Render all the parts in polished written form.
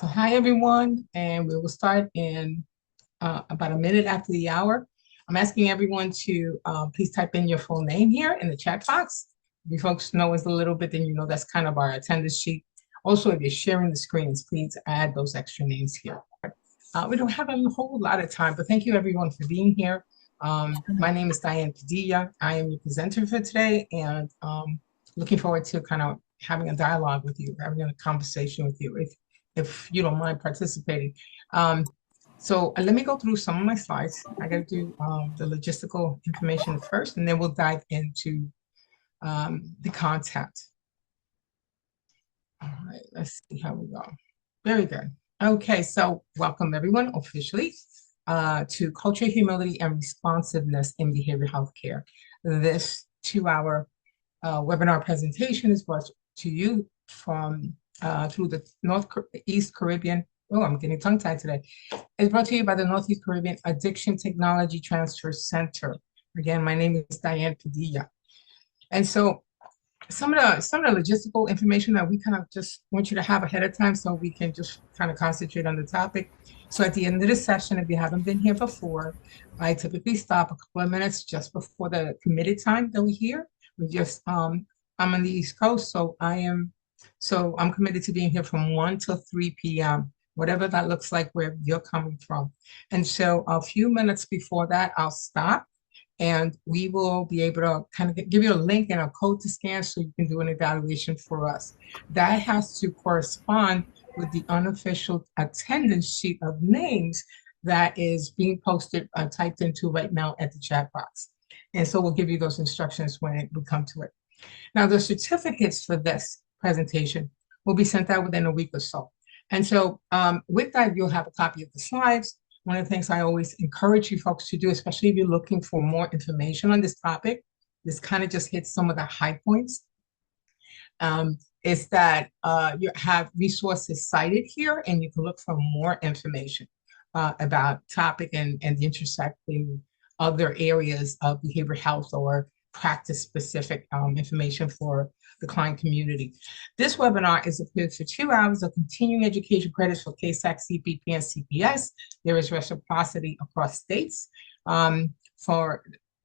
So hi everyone, and we will start in about a minute after the hour. I'm asking everyone to please type in your full name here in the chat box. If you folks know us a little bit, then you know that's kind of our attendance sheet. Also, if you're sharing the screens, please add those extra names here. We don't have a whole lot of time, but thank you everyone for being here. My name is Diane Padilla. I am your presenter for today, and looking forward to kind of having a dialogue with you, having a conversation with you, if you don't mind participating. So let me go through some of my slides. I got to do the logistical information first, and then we'll dive into the content. All right, let's see how we go. Very good. Okay, so welcome everyone officially to Culture, Humility, and Responsiveness in Behavioral Health Care. This 2-hour webinar presentation is brought to you from through the Northeast Caribbean. Oh, I'm getting tongue-tied today. It's brought to you by the Northeast Caribbean Addiction Technology Transfer Center. Again, my name is Diane Padilla. And so some of the logistical information that we kind of just want you to have ahead of time so we can just kind of concentrate on the topic. So at the end of the session, if you haven't been here before, I typically stop a couple of minutes just before the committed time that we hear. We just I'm on the East Coast, so I'm committed to being here from 1 till 3 p.m., whatever that looks like where you're coming from. And so a few minutes before that, I'll stop and we will be able to kind of give you a link and a code to scan so you can do an evaluation for us. That has to correspond with the unofficial attendance sheet of names that is being posted, typed into right now at the chat box. And so we'll give you those instructions when we come to it. Now, the certificates for this presentation will be sent out within a week or so. And so with that, you'll have a copy of the slides. One of the things I always encourage you folks to do, especially if you're looking for more information on this topic, this kind of just hits some of the high points, is that you have resources cited here and you can look for more information about topic and the intersecting other areas of behavioral health or practice-specific information for the client community. This webinar is approved for 2 hours of continuing education credits for KSAC, CPP, and CPS. There is reciprocity across states for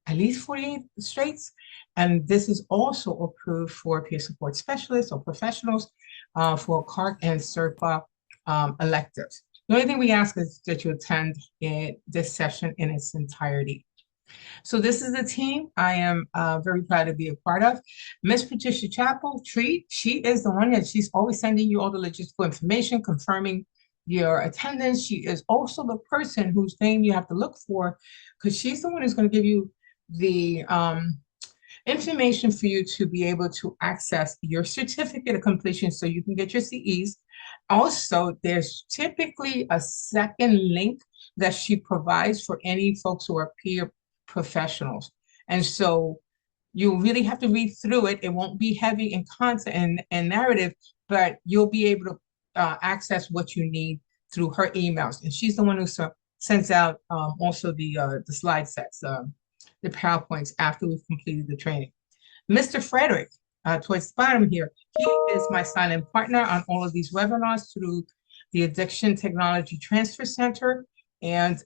at least 48 states. And this is also approved for peer support specialists or professionals for CARC and SERPA electives. The only thing we ask is that you attend this session in its entirety. So this is the team I am very proud to be a part of. Miss Patricia Chappell, she is the one that she's always sending you all the logistical information, confirming your attendance. She is also the person whose name you have to look for because she's the one who's going to give you the information for you to be able to access your certificate of completion so you can get your CEs. Also, there's typically a second link that she provides for any folks who are peer professionals. And so you really have to read through it. It won't be heavy in content and narrative, but you'll be able to access what you need through her emails. And she's the one who sends out also the slide sets, the PowerPoints after we've completed the training. Mr. Frederick, towards the bottom here, he is my silent partner on all of these webinars through the Addiction Technology Transfer Center. And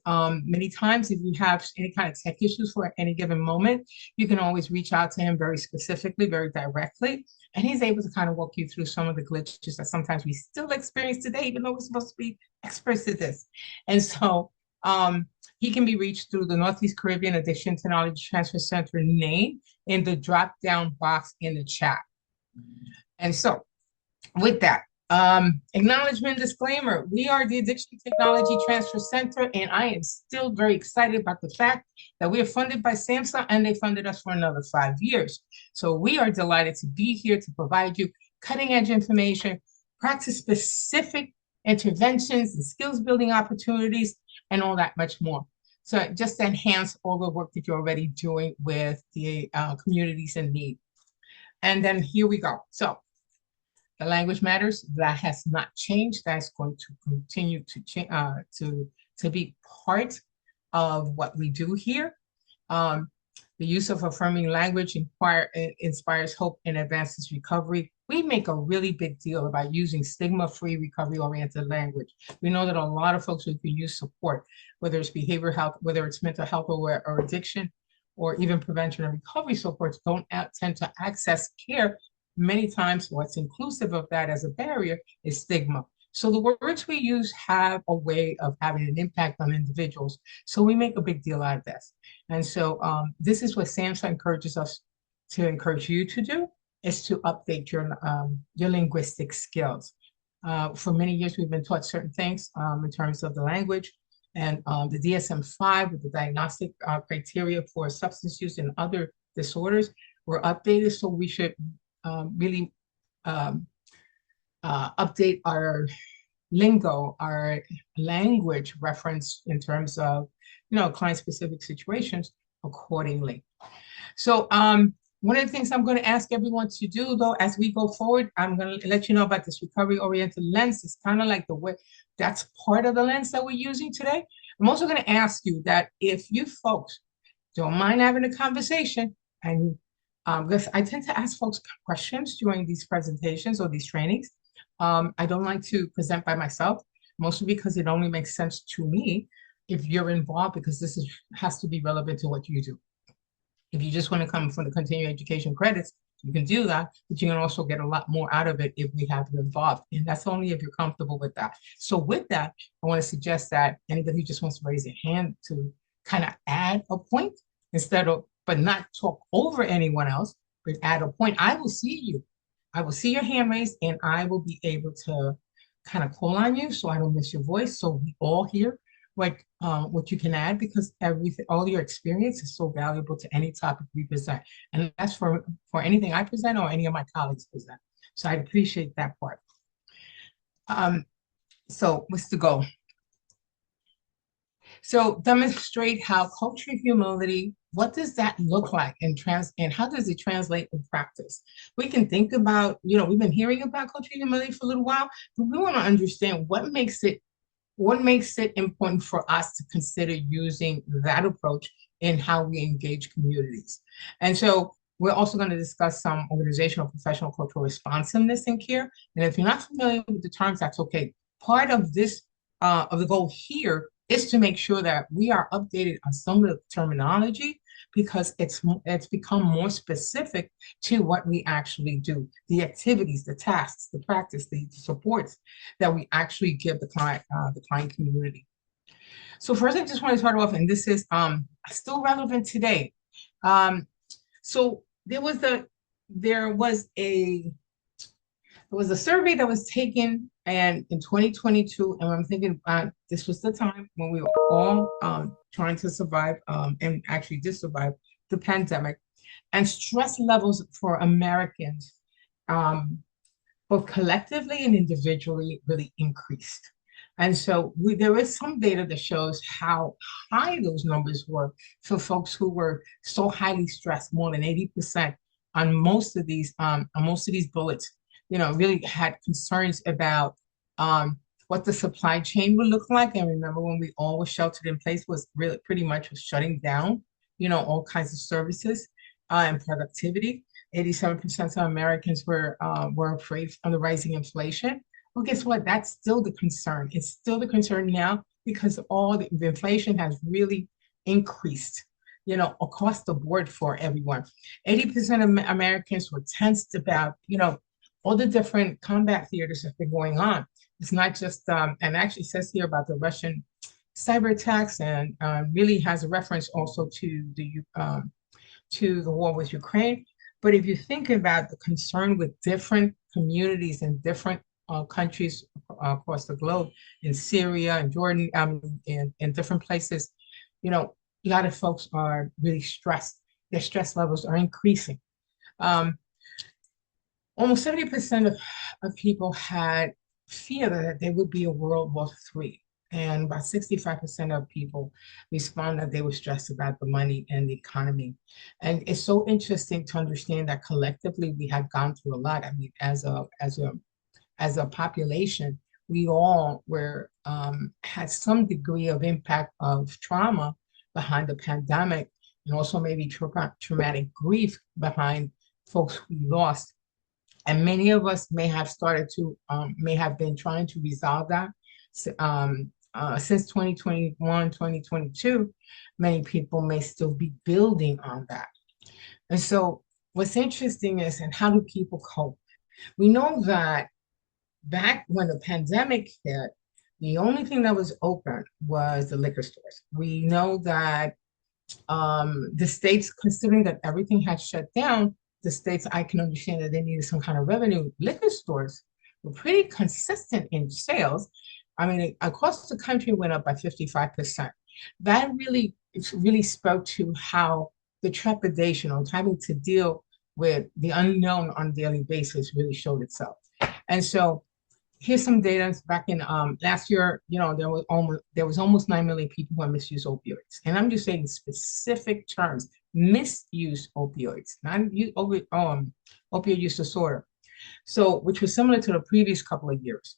many times, if you have any kind of tech issues for any given moment, you can always reach out to him very specifically, very directly. And he's able to kind of walk you through some of the glitches that sometimes we still experience today, even though we're supposed to be experts at this. And so he can be reached through the Northeast Caribbean Addiction Technology Transfer Center name in the drop-down box in the chat. And so with that, acknowledgement disclaimer, we are the Addiction Technology Transfer Center, and I am still very excited about the fact that we are funded by SAMHSA and they funded us for another 5 years. So we are delighted to be here to provide you cutting edge information, practice specific interventions and skills building opportunities, and all that much more. So just to enhance all the work that you're already doing with the communities in need. And then here we go. So the language matters, that has not changed. That's going to continue to be part of what we do here. The use of affirming language inspires hope and advances recovery. We make a really big deal about using stigma-free recovery-oriented language. We know that a lot of folks who can use support, whether it's behavioral health, whether it's mental health or addiction, or even prevention and recovery supports, don't tend to access care. Many times what's inclusive of that as a barrier is stigma. So the words we use have a way of having an impact on individuals. So we make a big deal out of this. And so this is what SAMHSA encourages us to encourage you to do, is to update your linguistic skills. For many years, we've been taught certain things in terms of the language, and the DSM-5 with the diagnostic criteria for substance use and other disorders were updated. So we should really update our lingo, our language reference in terms of, client-specific situations accordingly. So one of the things I'm going to ask everyone to do, though, as we go forward, I'm going to let you know about this recovery-oriented lens. It's kind of like the way, that's part of the lens that we're using today. I'm also going to ask you that if you folks don't mind having a conversation, and because I tend to ask folks questions during these presentations or these trainings. I don't like to present by myself, mostly because it only makes sense to me if you're involved, because this has to be relevant to what you do. If you just want to come from the continuing education credits, you can do that, but you can also get a lot more out of it if we have you involved. And that's only if you're comfortable with that. So with that, I want to suggest that anybody who just wants to raise their hand to kind of add a point instead of, but not talk over anyone else, but add a point. I will see you. I will see your hand raised, and I will be able to kind of call on you so I don't miss your voice. So we all hear what you can add, because all your experience is so valuable to any topic we present. And that's for anything I present or any of my colleagues present. So I'd appreciate that part. So what's the goal? So demonstrate how culture of humility, what does that look like and how does it translate in practice? We can think about, we've been hearing about culture of humility for a little while, but we want to understand what makes it important for us to consider using that approach in how we engage communities. And so we're also going to discuss some organizational, professional, cultural responsiveness in care. And if you're not familiar with the terms, that's okay. Part of this, of the goal here, is to make sure that we are updated on some of the terminology, because it's become more specific to what we actually do, the activities, the tasks, the practice, the supports that we actually give the client community. So first, I just want to start off, and this is still relevant today. So there was a survey that was taken and in 2022, and I'm thinking this was the time when we were all trying to survive and actually did survive the pandemic, and stress levels for Americans, both collectively and individually, really increased. And so there is some data that shows how high those numbers were for folks who were so highly stressed, more than 80% on most of these bullets, really had concerns about what the supply chain would look like. And remember, when we all were sheltered in place, was really pretty much shutting down, all kinds of services and productivity. 87% of Americans were afraid of the rising inflation. Well, guess what? That's still the concern. It's still the concern now, because all the inflation has really increased, across the board for everyone. 80% of Americans were tensed about, all the different combat theaters that have been going on. It's not just, and actually says here about the Russian cyber attacks, and really has a reference also to the war with Ukraine. But if you think about the concern with different communities in different countries across the globe, in Syria and Jordan, in different places, a lot of folks are really stressed. Their stress levels are increasing. Almost 70% of people had fear that there would be a World War III. And about 65% of people respond that they were stressed about the money and the economy. And it's so interesting to understand that collectively we have gone through a lot. I mean, as a population, we all had some degree of impact of trauma behind the pandemic. and also maybe traumatic grief behind folks we lost. And many of us may have started to, may have been trying to resolve that. Since 2021, 2022, many people may still be building on that. And so what's interesting is, and how do people cope? We know that back when the pandemic hit, the only thing that was open was the liquor stores. We know that the states, considering that everything had shut down, the states, I can understand that they needed some kind of revenue. Liquor stores were pretty consistent in sales. I mean, across the country went up by 55%. That really, it's really spoke to how the trepidation of having to deal with the unknown on a daily basis really showed itself. And so here's some data back in last year. There was almost 9 million people who misuse opioids, and I'm just saying specific terms: misuse opioids, not opioid use disorder. So, which was similar to the previous couple of years.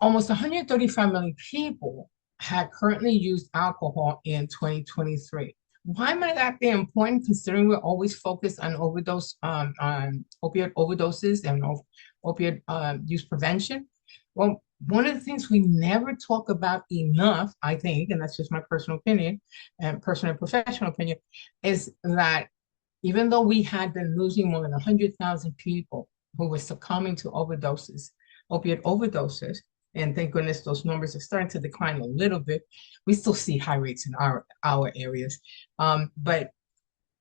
Almost 135 million people had currently used alcohol in 2023. Why might that be important, considering we're always focused on on opioid overdoses and opioid use prevention? Well, one of the things we never talk about enough, I think, and that's just my personal opinion and personal and professional opinion, is that even though we had been losing more than 100,000 people who were succumbing to overdoses, opioid overdoses, and thank goodness those numbers are starting to decline a little bit. We still see high rates in our areas, but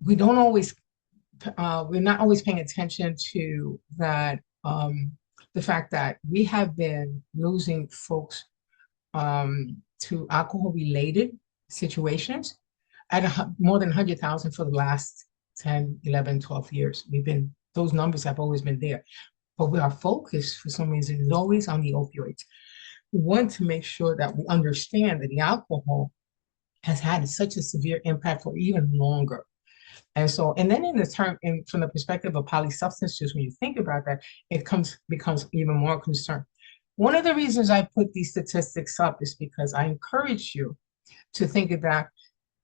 we don't always, we're not always paying attention to that, the fact that we have been losing folks to alcohol-related situations at more than 100,000 for the last 10, 11, 12 years. Those numbers have always been there. But our focus, for some reason, is always on the opioids. We want to make sure that we understand that the alcohol has had such a severe impact for even longer. And so, and then from the perspective of polysubstance use, when you think about that, it becomes even more concern. One of the reasons I put these statistics up is because I encourage you to think about,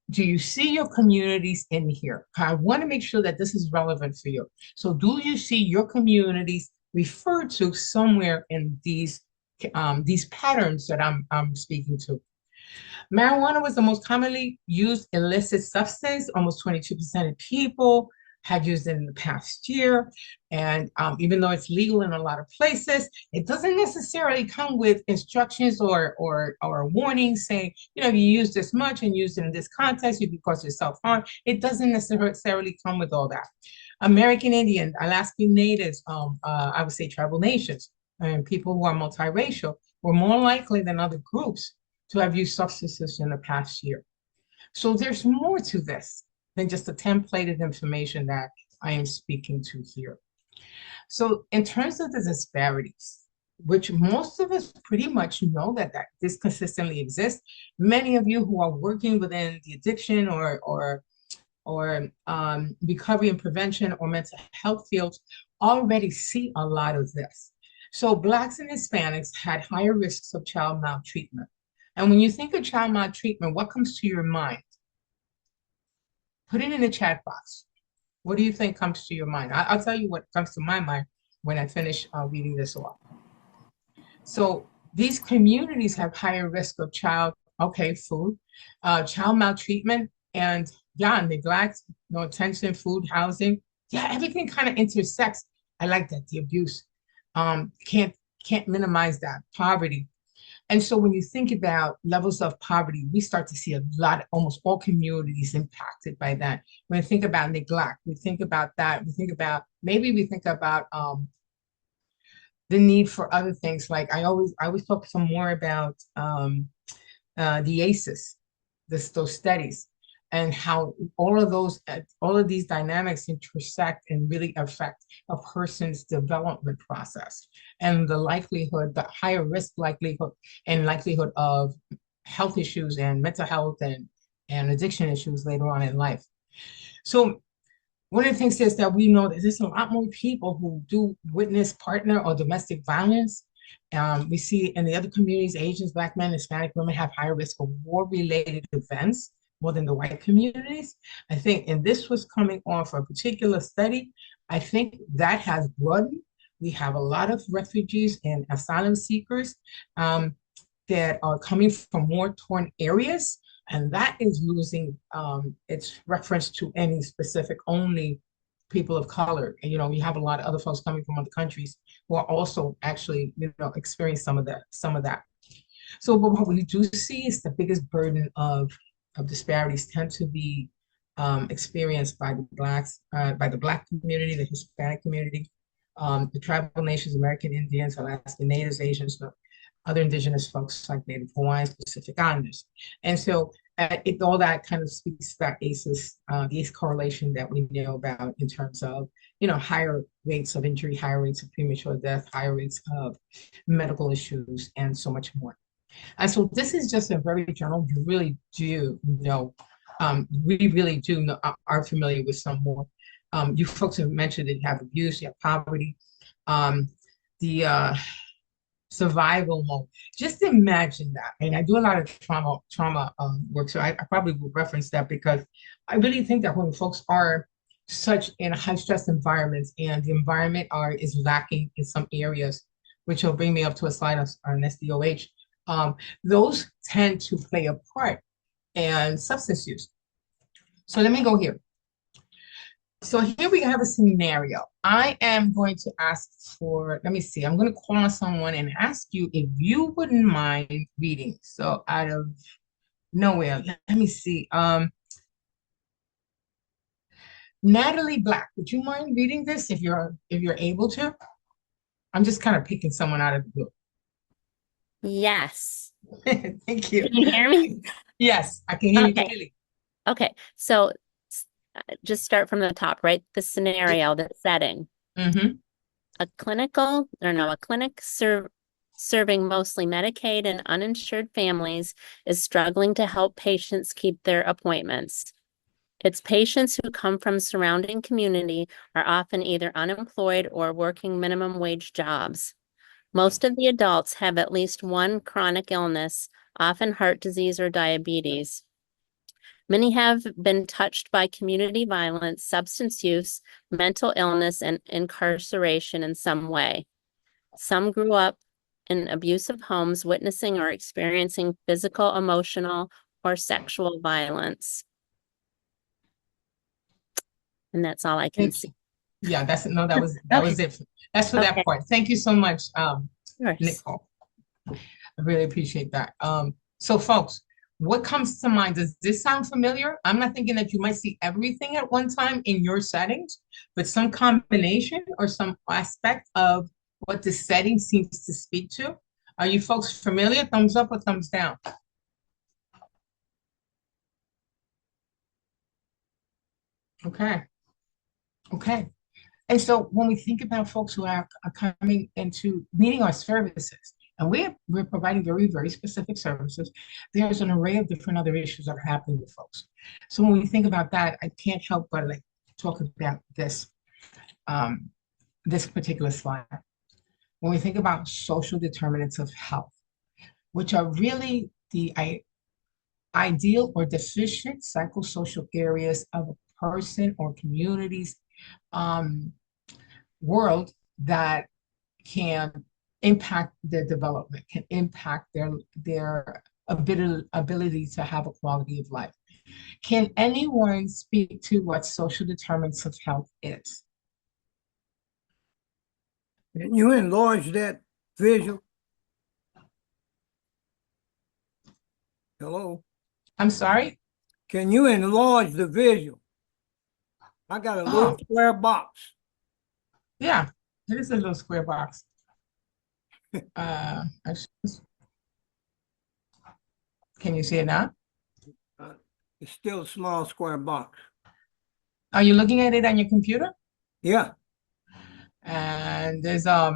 do you see your communities in here? I want to make sure that this is relevant for you. So do you see your communities referred to somewhere in these patterns that I'm speaking to? Marijuana was the most commonly used illicit substance. Almost 22% of people had used it in the past year. And even though it's legal in a lot of places, it doesn't necessarily come with instructions or warnings saying, you use this much and use it in this context, you can cause yourself harm. It doesn't necessarily come with all that. American Indian, Alaskan Natives, I would say tribal nations, and people who are multiracial were more likely than other groups to have used substances in the past year. So there's more to this than just the templated information that I am speaking to here. So in terms of the disparities, which most of us pretty much know that this consistently exists, many of you who are working within the addiction or recovery and prevention or mental health fields already see a lot of this. So Blacks and Hispanics had higher risks of child maltreatment. And when you think of child maltreatment, what comes to your mind? Put it in the chat box. What do you think comes to your mind? I'll tell you what comes to my mind when I finish reading this off. So these communities have higher risk of child maltreatment, and neglect, no attention, food, housing. Yeah, everything kind of intersects. I like that, the abuse. Can't minimize that. Poverty. And so when you think about levels of poverty, we start to see almost all communities impacted by that. When we think about neglect, we think about that. We think about the need for other things. Like I always talk some more about the ACEs, those studies, and how all of these dynamics intersect and really affect a person's development process and the higher risk likelihood of health issues and mental health and addiction issues later on in life. So one of the things is that we know that there's a lot more people who do witness partner or domestic violence. We see in the other communities, Asians, Black men, Hispanic women have higher risk of war-related events more than the white communities. I think, and this was coming off a particular study, I think that has broadened. We have a lot of refugees and asylum seekers that are coming from war-torn areas, and that is losing its reference to any specific only people of color. And, we have a lot of other folks coming from other countries who are also actually, experience some of that. So, but what we do see is the biggest burden of disparities tend to be experienced by the by the Black community, the Hispanic community, the tribal nations, American Indians, Alaska Natives, Asians, other indigenous folks like Native Hawaiians, Pacific Islanders. And so all that kind of speaks to that ACEs, the ACE correlation that we know about in terms of, higher rates of injury, higher rates of premature death, higher rates of medical issues, and so much more. And so this is just a very general, you really do know, we really do know, are familiar with some more. You folks have mentioned that you have abuse, you have poverty, the survival mode. Just imagine that. And I do a lot of trauma work, so I probably will reference that because I really think that when folks are such in a high stress environments and the environment is lacking in some areas, which will bring me up to a slide on SDOH, those tend to play a part in substance use. So let me go here. So here we have a scenario. I am going to ask for, let me see, I'm going to call on someone and ask you if you wouldn't mind reading. So out of nowhere, let me see. Natalie Black, would you mind reading this if you're able to? I'm just kind of picking someone out of the blue. Yes. Thank you. Can you hear me? Yes, I can hear you Okay. clearly. Okay. So just start from the top, right? The scenario, the setting. Mm-hmm. A clinic serving mostly Medicaid and uninsured families is struggling to help patients keep their appointments. Its patients who come from surrounding community are often either unemployed or working minimum wage jobs. Most of the adults have at least one chronic illness, often heart disease or diabetes. Many have been touched by community violence, substance use, mental illness, and incarceration in some way. Some grew up in abusive homes, witnessing or experiencing physical, emotional, or sexual violence. And that's all I can see. Yeah, that was Okay. it. That's for Okay. that part. Thank you so much, Yours. Nicole. I really appreciate that. So folks, what comes to mind? Does this sound familiar? I'm not thinking that you might see everything at one time in your settings, but some combination or some aspect of what the setting seems to speak to. Are you folks familiar? Thumbs up or thumbs down? Okay. Okay. And so when we think about folks who are coming into needing our services, and we're providing very, very specific services, there's an array of different other issues that are happening with folks. So when we think about that, I can't help but like talk about this particular slide. When we think about social determinants of health, which are really the ideal or deficient psychosocial areas of a person or community's world that can impact their development, can impact their ability to have a quality of life. Can anyone speak to what social determinants of health is? Can you enlarge that visual? Hello? I'm sorry? Can you enlarge the visual? I got a little square box. Yeah, it is a little square box. Can you see it now? It's still a small square box. Are you looking at it on your computer? Yeah. And there's the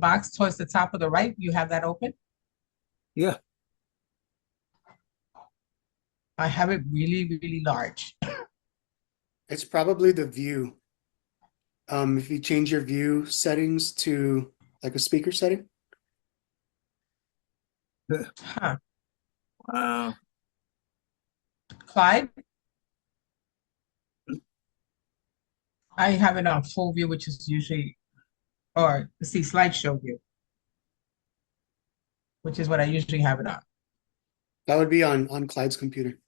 box towards the top of the right. You have that open? Yeah. I have it really, really large. It's probably the view. If you change your view settings to like a speaker setting. Huh. Clyde? I have it on full view, which is usually, or let's see, slideshow view, which is what I usually have it on. That would be on Clyde's computer.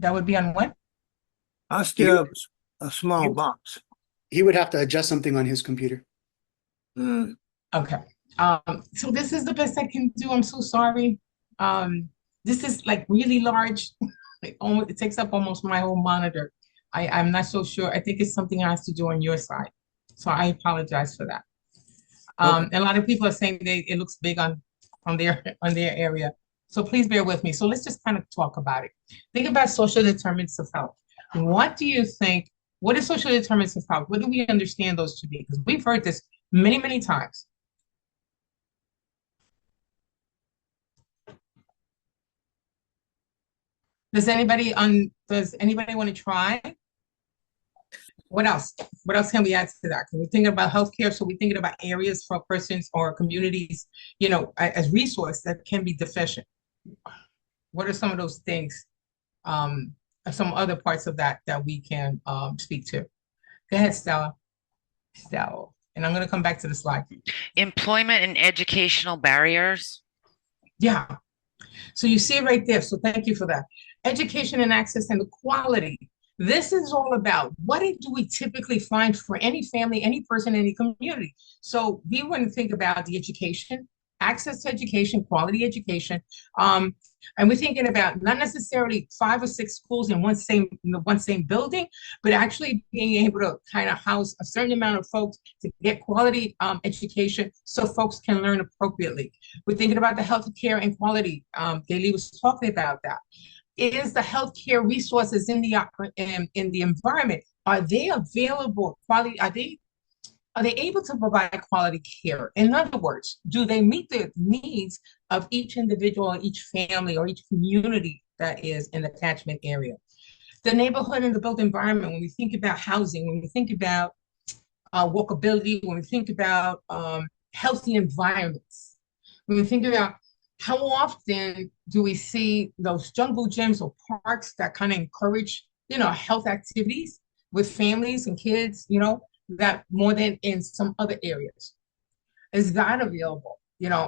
That would be on what? I still have a small box. He would have to adjust something on his computer. Mm, Okay. So this is the best I can do. I'm so sorry. This is like really large. It takes up almost my whole monitor. I'm not so sure. I think it's something I have to do on your side. So I apologize for that. Okay. And a lot of people are saying it looks big on their on their area. So please bear with me. So let's just kind of talk about it. Think about social determinants of health. What do you think? What is social determinants of health? What do we understand those to be? Because we've heard this many, many times. Does anybody want to try? What else? What else can we add to that? Can we think about healthcare? So we're thinking about areas for persons or communities, as resource that can be deficient. What are some of those things? Some other parts of that we can speak to. Go ahead, Stella. And I'm going to come back to the slide. Employment and educational barriers. Yeah. So you see it right there. So thank you for that. Education and access and the quality. This is all about what do we typically find for any family, any person, any community. So we want to think about the education, access to education, quality education. And we're thinking about not necessarily 5 or 6 schools in one same building, but actually being able to kind of house a certain amount of folks to get quality education so folks can learn appropriately. We're thinking about the healthcare and quality. Gailey was talking about that. Is the healthcare resources in the environment, are they available? Quality, are they able to provide quality care? In other words, do they meet the needs of each individual, each family, or each community that is in the catchment area? The neighborhood and the built environment, when we think about housing, when we think about walkability, when we think about healthy environments, when we think about how often do we see those jungle gyms or parks that kind of encourage, health activities with families and kids, that more than in some other areas? Is that available?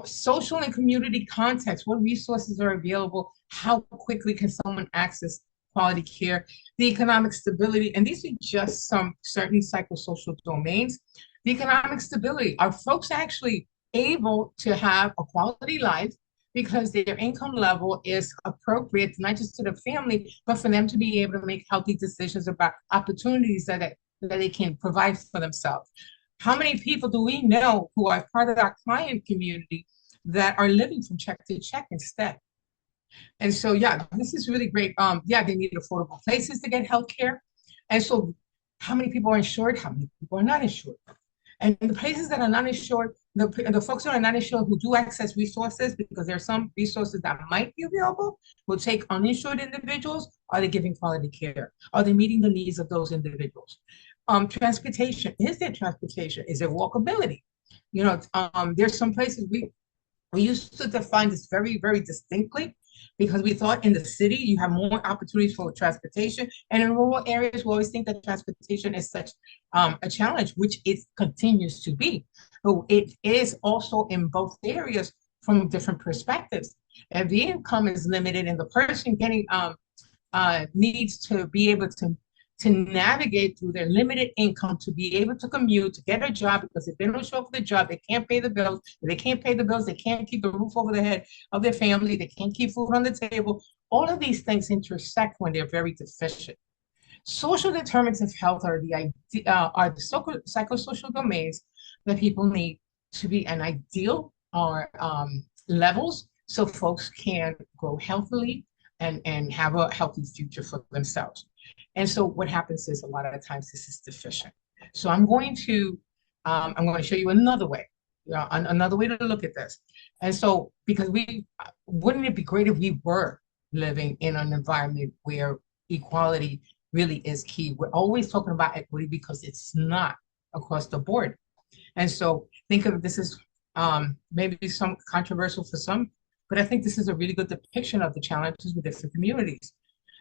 Social and community context, what resources are available? How quickly can someone access quality care? The economic stability, and these are just some certain psychosocial domains. The economic stability, are folks actually able to have a quality life because their income level is appropriate, not just to the family, but for them to be able to make healthy decisions about opportunities that they can provide for themselves? How many people do we know who are part of our client community that are living from check to check instead? And so, yeah, this is really great. They need affordable places to get healthcare. And so how many people are insured? How many people are not insured? And the places that are not insured, the folks that are not insured who do access resources, because there are some resources that might be available, will take uninsured individuals. Are they giving quality care? Are they meeting the needs of those individuals? Transportation, is there transportation? Is there walkability? There's some places we used to define this very, very distinctly, because we thought in the city you have more opportunities for transportation, and in rural areas we always think that transportation is such a challenge, which it continues to be. But it is also in both areas from different perspectives. If the income is limited and the person getting needs to be able to navigate through their limited income to be able to commute, to get a job, because if they don't show up for the job, they can't pay the bills. If they can't pay the bills, they can't keep the roof over the head of their family. They can't keep food on the table. All of these things intersect when they're very deficient. Social determinants of health are the psychosocial domains that people need to be an ideal or levels so folks can grow healthily and have a healthy future for themselves. And so what happens is a lot of times this is deficient. So I'm going to show you another way, another way to look at this. And so, because wouldn't it be great if we were living in an environment where equality really is key? We're always talking about equity because it's not across the board. And so think of this as maybe some controversial for some but I think this is a really good depiction of the challenges with different communities.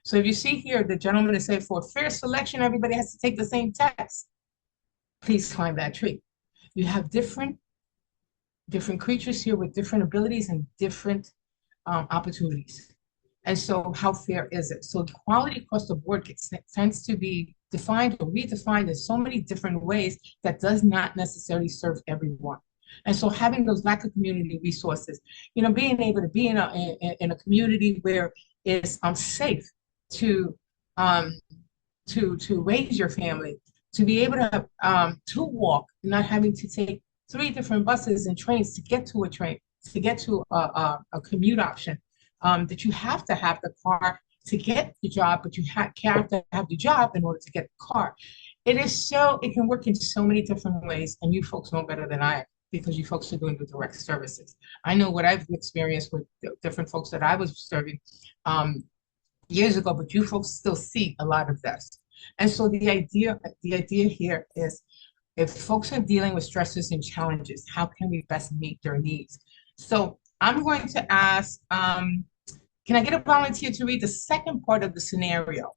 So if you see here, the gentleman is saying for fair selection, everybody has to take the same test. Please climb that tree. You have different creatures here with different abilities and different opportunities. And so how fair is it? So equality across the board tends to be defined or redefined in so many different ways that does not necessarily serve everyone. And so having those lack of community resources, you know, being able to be in a community where it's safe to raise your family, to be able to walk, not having to take 3 different buses and trains to get to a train, to get to a commute option, that you have to have the car to get the job, but you have to have the job in order to get the car. It can work in so many different ways, and you folks know better than I, because you folks are doing the direct services. I know what I've experienced with different folks that I was serving years ago, but you folks still see a lot of this. And so the idea here is, if folks are dealing with stresses and challenges, how can we best meet their needs? So I'm going to ask, can I get a volunteer to read the second part of the scenario?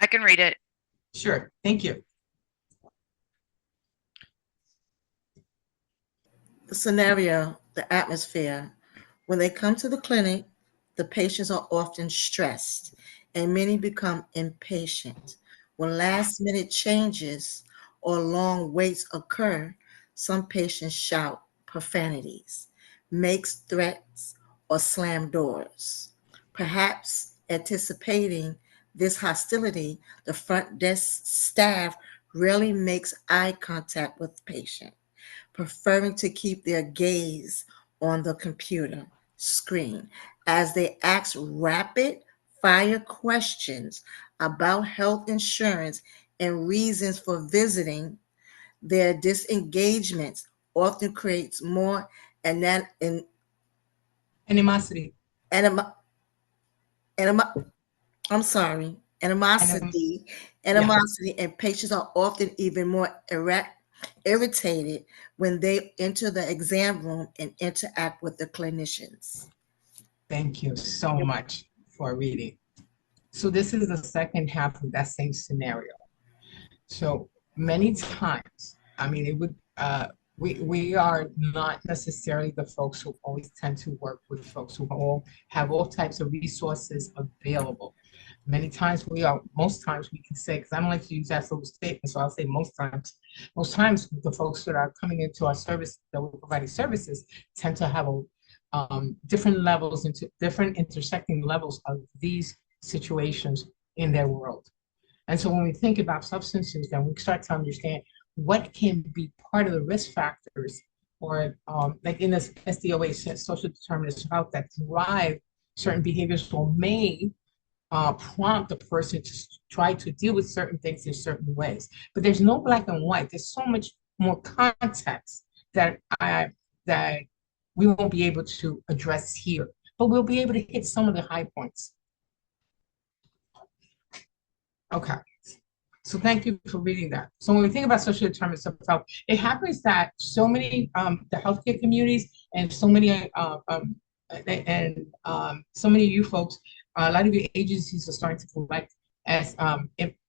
I can read it. Sure, thank you. The scenario, the atmosphere. When they come to the clinic, the patients are often stressed and many become impatient. When last minute changes or long waits occur, some patients shout profanities, makes threats, or slam doors. Perhaps anticipating this hostility, the front desk staff rarely makes eye contact with the patient, preferring to keep their gaze on the computer screen as they ask rapid fire questions about health insurance and reasons for visiting. Their disengagements often creates more Animosity. anima, anima, I'm sorry, Anim animosity, yeah, and patients are often even more irritated when they enter the exam room and interact with the clinicians. thank you so much for reading. So this is the second half of that same scenario. So many times, I mean, we are not necessarily the folks who always tend to work with folks who have all types of resources available. Many times most times we can say, because I don't like to use absolute statements, so I'll say most times the folks that are coming into our service, that we're providing services, tend to have different levels, into different intersecting levels of these situations in their world. And so when we think about substances, then we start to understand what can be part of the risk factors, or like in this SDOA, social determinants of health, that drive certain behaviors or may prompt a person to try to deal with certain things in certain ways. But there's no black and white. There's so much more context that we won't be able to address here, but we'll be able to hit some of the high points. Okay. So thank you for reading that. So when we think about social determinants of health, it happens that so many the healthcare communities and so many so many of you folks, a lot of your agencies are starting to collect as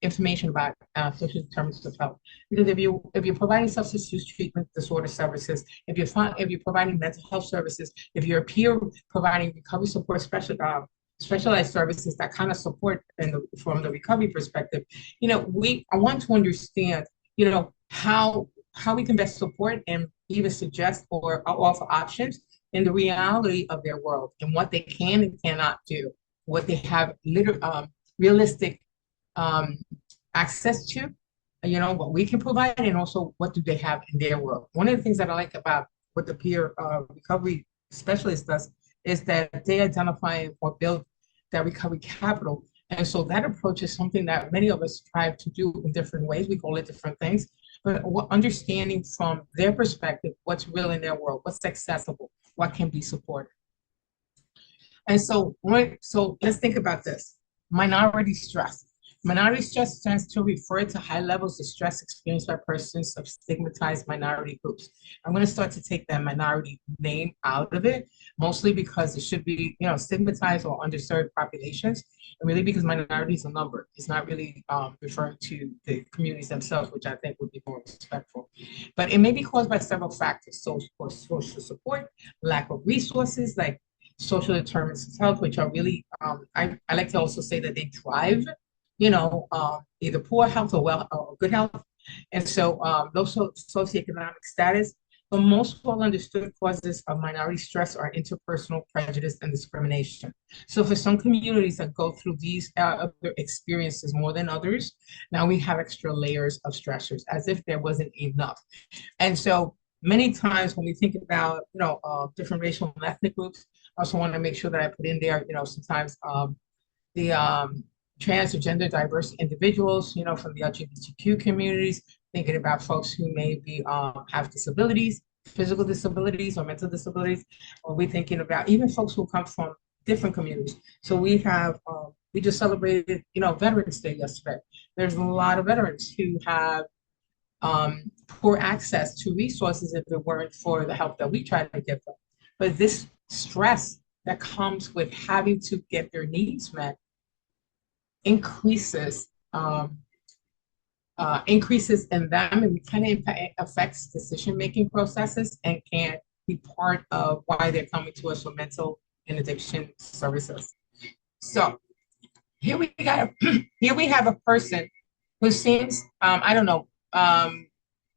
information about social determinants of health. Because if you're providing substance use treatment disorder services, if you're providing mental health services, if you're a peer providing recovery support specialized services that kind of support from the recovery perspective, you know, I want to understand, you know, how we can best support and even suggest or offer options in the reality of their world and what they can and cannot do, what they have realistic access to, you know, what we can provide, and also what do they have in their world. One of the things that I like about what the peer recovery specialist does is that they identify or build that recovery capital. And so that approach is something that many of us strive to do in different ways. We call it different things, but understanding from their perspective what's real in their world, what's accessible, what can be supported. And so let's think about this. Minority stress. Minority stress tends to refer to high levels of stress experienced by persons of stigmatized minority groups. I'm going to start to take that minority name out of it, mostly because it should be, stigmatized or underserved populations, and really because minority is a number. It's not really referring to the communities themselves, which I think would be more respectful. But it may be caused by several factors: social support, lack of resources like social determinants of health, which are really, I like to also say that they drive either poor health or good health. And so those socioeconomic status, the most well understood causes of minority stress are interpersonal prejudice and discrimination. So for some communities that go through these other experiences more than others, now we have extra layers of stressors as if there wasn't enough. And so many times when we think about, different racial and ethnic groups, I also want to make sure that I put in there, sometimes the trans or gender diverse individuals, from the LGBTQ communities, thinking about folks who may be have disabilities, physical disabilities or mental disabilities, or we're thinking about even folks who come from different communities. So we have, we just celebrated, Veterans Day yesterday. There's a lot of veterans who have poor access to resources if it weren't for the help that we try to give them. But this stress that comes with having to get their needs met increases in them, and kind of affects decision-making processes and can be part of why they're coming to us for mental and addiction services. So here we have a person who seems, I don't know,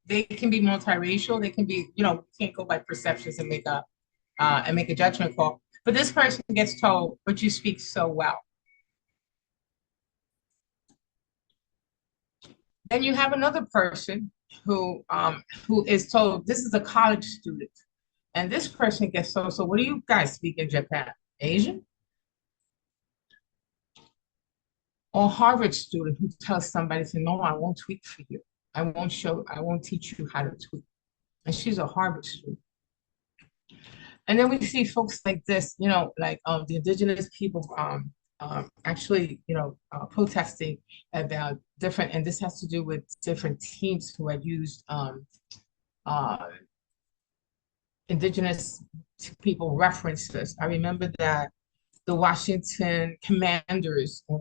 they can be multiracial, they can be, we can't go by perceptions and make a judgment call. But this person gets told, but you speak so well. Then you have another person who is told, this is a college student, and this person gets told, so what do you guys speak in Japan? Asian? Or Harvard student who tells somebody, no, I won't tweet for you. I won't teach you how to tweet. And she's a Harvard student. And then we see folks like this, like the indigenous people actually, protesting about different, and this has to do with different teams who had used indigenous people references. I remember that the Washington Commanders, when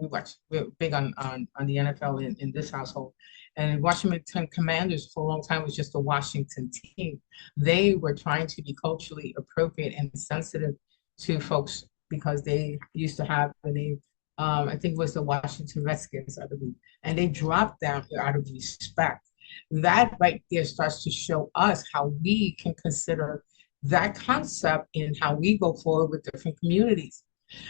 we're big on the NFL in this household, and Washington Commanders for a long time was just a Washington team. They were trying to be culturally appropriate and sensitive to folks because they used to have the name, I think it was the Washington Redskins, I believe, and they dropped down out of respect. That right there starts to show us how we can consider that concept in how we go forward with different communities.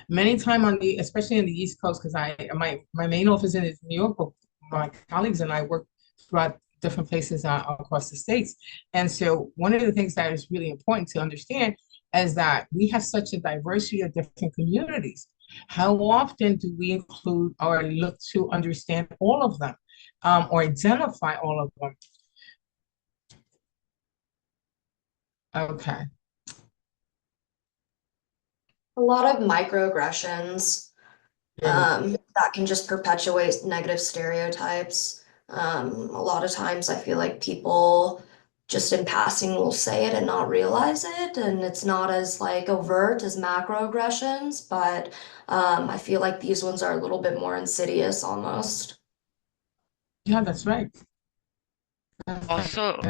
Many times especially in the East Coast, because my main office is in New York, but my colleagues and I work throughout different places across the states. And so one of the things that is really important to understand is that we have such a diversity of different communities. How often do we include or look to understand all of them, or identify all of them? Okay. A lot of microaggressions that can just perpetuate negative stereotypes. A lot of times I feel like people just in passing will say it and not realize it, and it's not as like overt as macroaggressions, but I feel like these ones are a little bit more insidious almost. Yeah, that's right. Also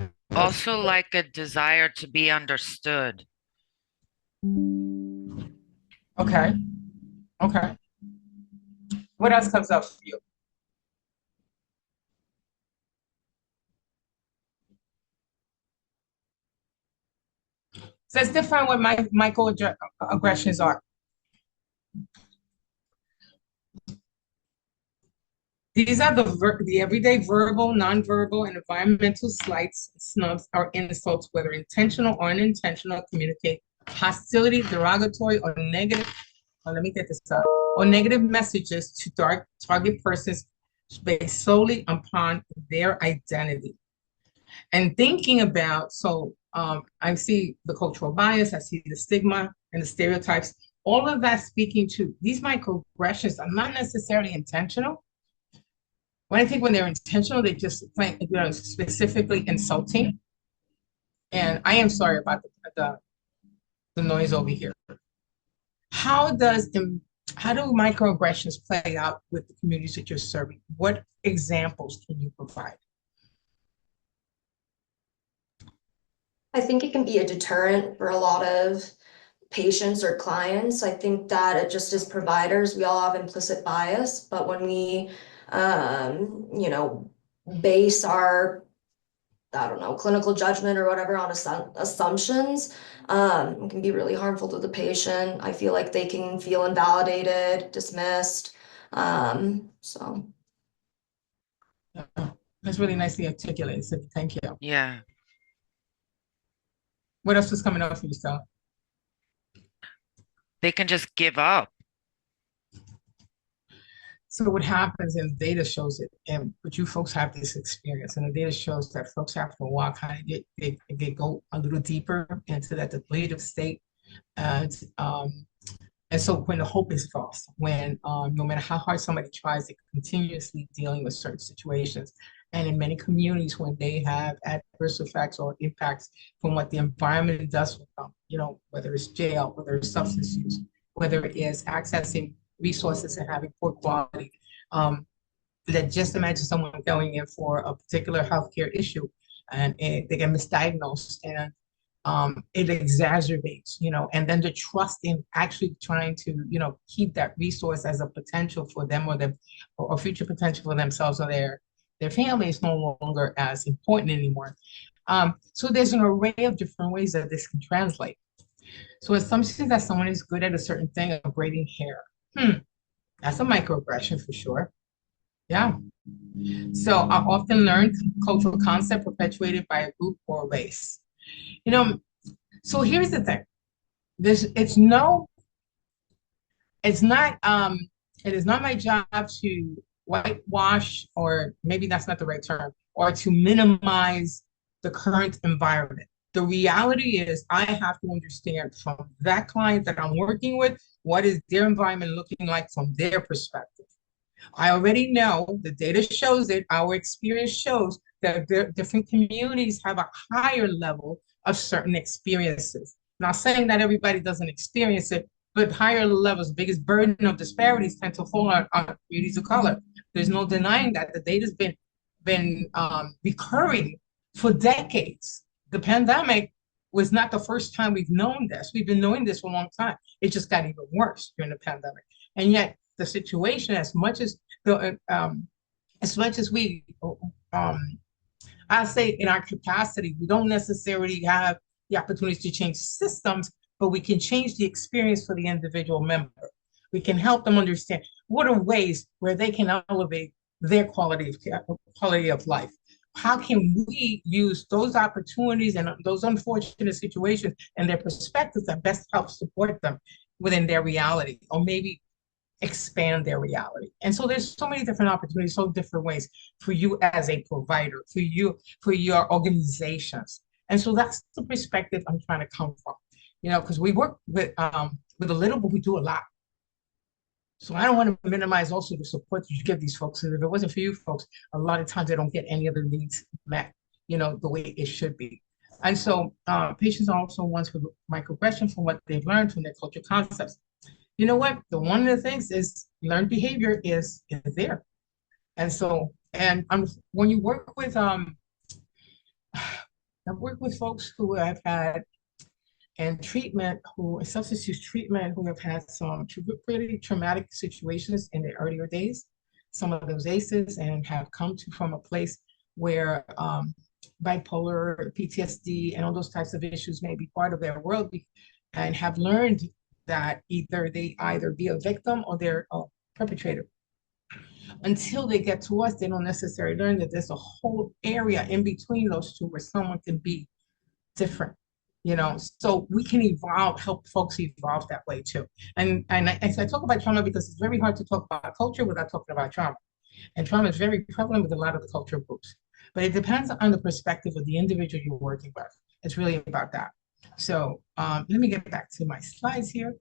like a desire to be understood. Okay. Okay. What else comes up for you? So let's define what microaggressions are. These are the everyday verbal, nonverbal, and environmental slights, snubs, or insults, whether intentional or unintentional, communicate hostility, derogatory, or negative. Let me get this up. Or negative messages to target persons based solely upon their identity. And thinking about, I see the cultural bias, I see the stigma and the stereotypes, all of that speaking to these microaggressions are not necessarily intentional, When I think when they're intentional, they just plain, specifically insulting. And I am sorry about the noise over here. How does how do microaggressions play out with the communities that you're serving? What examples can you provide? I think it can be a deterrent for a lot of patients or clients. I think that it just as providers, we all have implicit bias, but when we, you know, base our, I don't know, clinical judgment or whatever on assumptions, it can be really harmful to the patient. I feel like they can feel invalidated, dismissed. So. That's really nicely articulated, so thank you. Yeah. What else was coming up for you, Stella? They can just give up. So what happens, and data shows it, and but you folks have this experience, and the data shows that folks after a while kind of they go a little deeper into that depletive state, and and so when the hope is lost, when no matter how hard somebody tries, they're continuously dealing with certain situations. And in many communities, when they have adverse effects or impacts from what the environment does with them, you know, whether it's jail, whether it's substance use, whether it is accessing resources and having poor quality, that just imagine someone going in for a particular healthcare issue and they get misdiagnosed and it exacerbates, you know, and then the trust in actually trying to, you know, keep that resource as a potential for them or them or future potential for themselves or their family is no longer as important anymore. So there's an array of different ways that this can translate. So assumptions that someone is good at a certain thing, like braiding hair, that's a microaggression for sure. Yeah. So I often learned cultural concept perpetuated by a group or race. You know, so here's the thing. It's not it is not my job to whitewash, or maybe that's not the right term, or to minimize the current environment. The reality is I have to understand from that client that I'm working with, what is their environment looking like from their perspective. I already know the data shows it, our experience shows that different communities have a higher level of certain experiences. Not saying that everybody doesn't experience it, but higher levels, biggest burden of disparities tend to fall on communities of color. There's no denying that. The data's been recurring for decades. The pandemic was not the first time we've known this. We've been knowing this for a long time. It just got even worse during the pandemic. And yet the situation, as much as we I say in our capacity, we don't necessarily have the opportunities to change systems, but we can change the experience for the individual member. We can help them understand what are ways where they can elevate their quality of life. How can we use those opportunities and those unfortunate situations and their perspectives that best help support them within their reality, or maybe expand their reality. And so there's so many different opportunities, so different ways for you as a provider, for you, for your organizations. And so that's the perspective I'm trying to come from, you know, because we work with a little, but we do a lot. So I don't want to minimize also the support that you give these folks. And if it wasn't for you folks, a lot of times they don't get any of their needs met, you know, the way it should be. And so patients are also ones with microaggression from what they've learned from their cultural concepts. You know what? One of the things is learned behavior is there. And so, and when you work with, I've worked with folks who have had and treatment, who substance use treatment, who have had some pretty traumatic situations in their earlier days, some of those ACEs, and have come to from a place where bipolar, PTSD, and all those types of issues may be part of their world, and have learned that they either be a victim or they're a perpetrator. Until they get to us, they don't necessarily learn that there's a whole area in between those two where someone can be different, you know. So we can evolve, help folks evolve that way too. And I talk about trauma because it's very hard to talk about culture without talking about trauma. And trauma is very prevalent with a lot of the cultural groups. But it depends on the perspective of the individual you're working with. It's really about that. So let me get back to my slides here.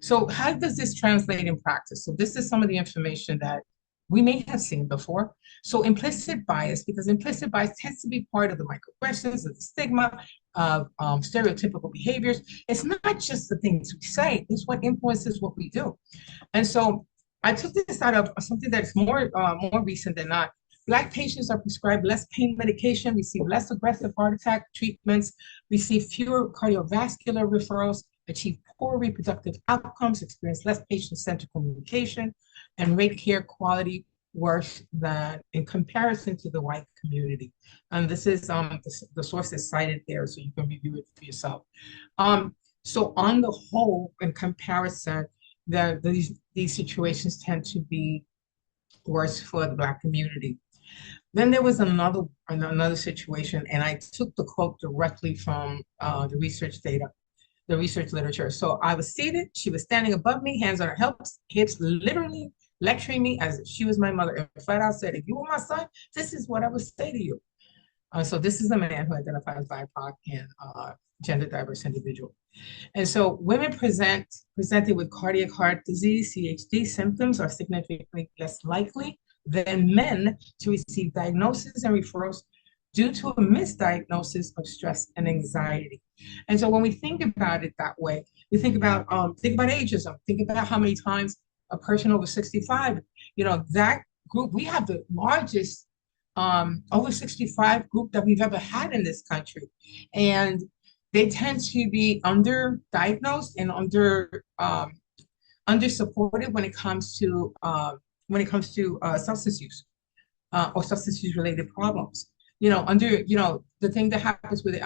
So how does this translate in practice? So this is some of the information that we may have seen before. So implicit bias, because implicit bias tends to be part of the microaggressions, of the stigma, of stereotypical behaviors. It's not just the things we say, it's what influences what we do. And so I took this out of something that's more recent than not. Black patients are prescribed less pain medication, receive less aggressive heart attack treatments, receive fewer cardiovascular referrals, achieve poor reproductive outcomes, experience less patient-centered communication, and rate care quality worse than in comparison to the white community. And this is the source is cited there, so you can review it for yourself. So on the whole, in comparison, these situations tend to be worse for the Black community. Then there was another situation, and I took the quote directly from the research data, the research literature. So I was seated, she was standing above me, hands on her hips, literally lecturing me as if she was my mother, and flat out said, if you were my son, this is what I would say to you. So this is a man who identifies BIPOC and gender diverse individual. And so women presented with cardiac heart disease, CHD symptoms are significantly less likely than men to receive diagnosis and referrals due to a misdiagnosis of stress and anxiety. And so when we think about it that way, we think about ageism, think about how many times a person over 65, that group, we have the largest over 65 group that we've ever had in this country. And they tend to be underdiagnosed and under supported when it comes to substance use or substance use related problems. The thing that happens with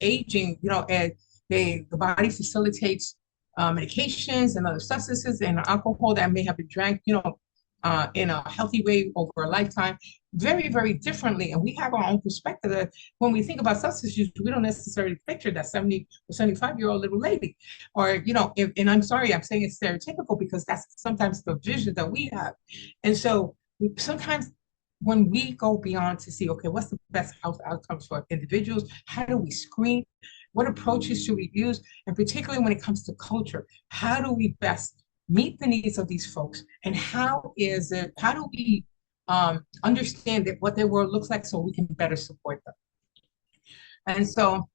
aging, and the body facilitates medications and other substances and alcohol that may have been drank, in a healthy way over a lifetime, very, very differently. And we have our own perspective that when we think about substance use, we don't necessarily picture that 70 or 75-year-old little lady. Or, and I'm sorry, I'm saying it's stereotypical because that's sometimes the vision that we have. And so sometimes when we go beyond to see, okay, what's the best health outcomes for individuals? How do we screen? What approaches should we use? And particularly when it comes to culture, how do we best meet the needs of these folks? And how do we understand that what their world looks like so we can better support them? And so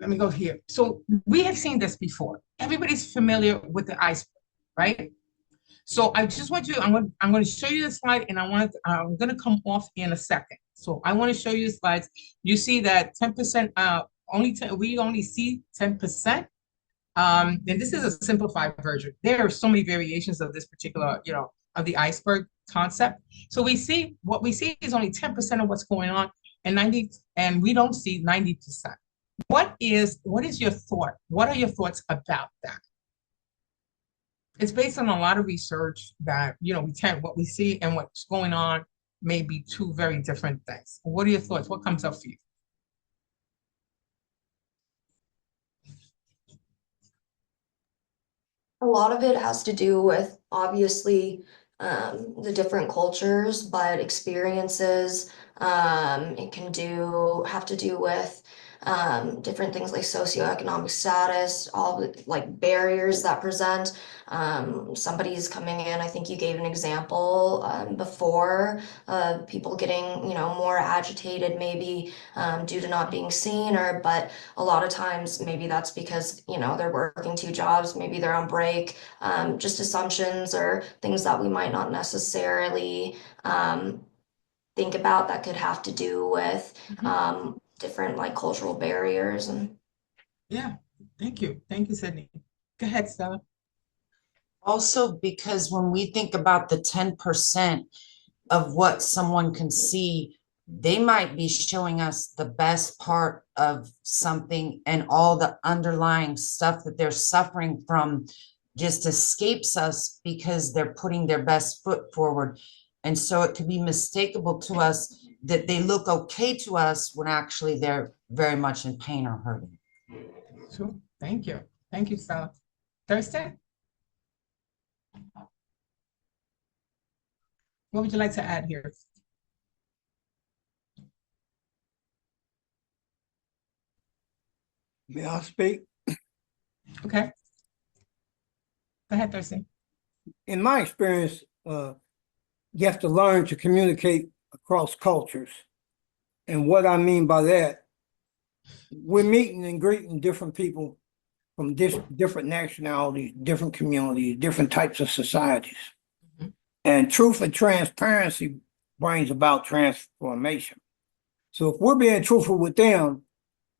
let me go here. So we have seen this before. Everybody's familiar with the iceberg, right? So I just want you, I'm going to show you the slide, and I'm going to come off in a second. So I want to show you the slides. You see that 10%, we only see 10%. And this is a simplified version. There are so many variations of this particular, of the iceberg concept. So what we see is only 10% of what's going on, and we don't see 90%. What is your thought? What are your thoughts about that? It's based on a lot of research that, what we see and what's going on may be two very different things. What are your thoughts? What comes up for you? A lot of it has to do with obviously the different cultures, but experiences. It can have to do with different things like socioeconomic status, all the like barriers that present. Somebody's coming in, I think you gave an example before, people getting, more agitated maybe due to not being seen, but a lot of times maybe that's because, they're working two jobs, maybe they're on break, just assumptions or things that we might not necessarily think about that could have to do with different like cultural barriers. And Yeah, thank you, Sydney. Go ahead, Stella. Also, because when we think about the 10% of what someone can see, they might be showing us the best part of something, and all the underlying stuff that they're suffering from just escapes us because they're putting their best foot forward. And so it could be mistakable to us that they look okay to us when actually they're very much in pain or hurting. Sure. Thank you, Stella. Thursday, what would you like to add here? May I speak? Okay. Go ahead, Thurston. In my experience, you have to learn to communicate across cultures. And what I mean by that, we're meeting and greeting different people from different nationalities, different communities, different types of societies. Mhm. And truth and transparency brings about transformation. So if we're being truthful with them,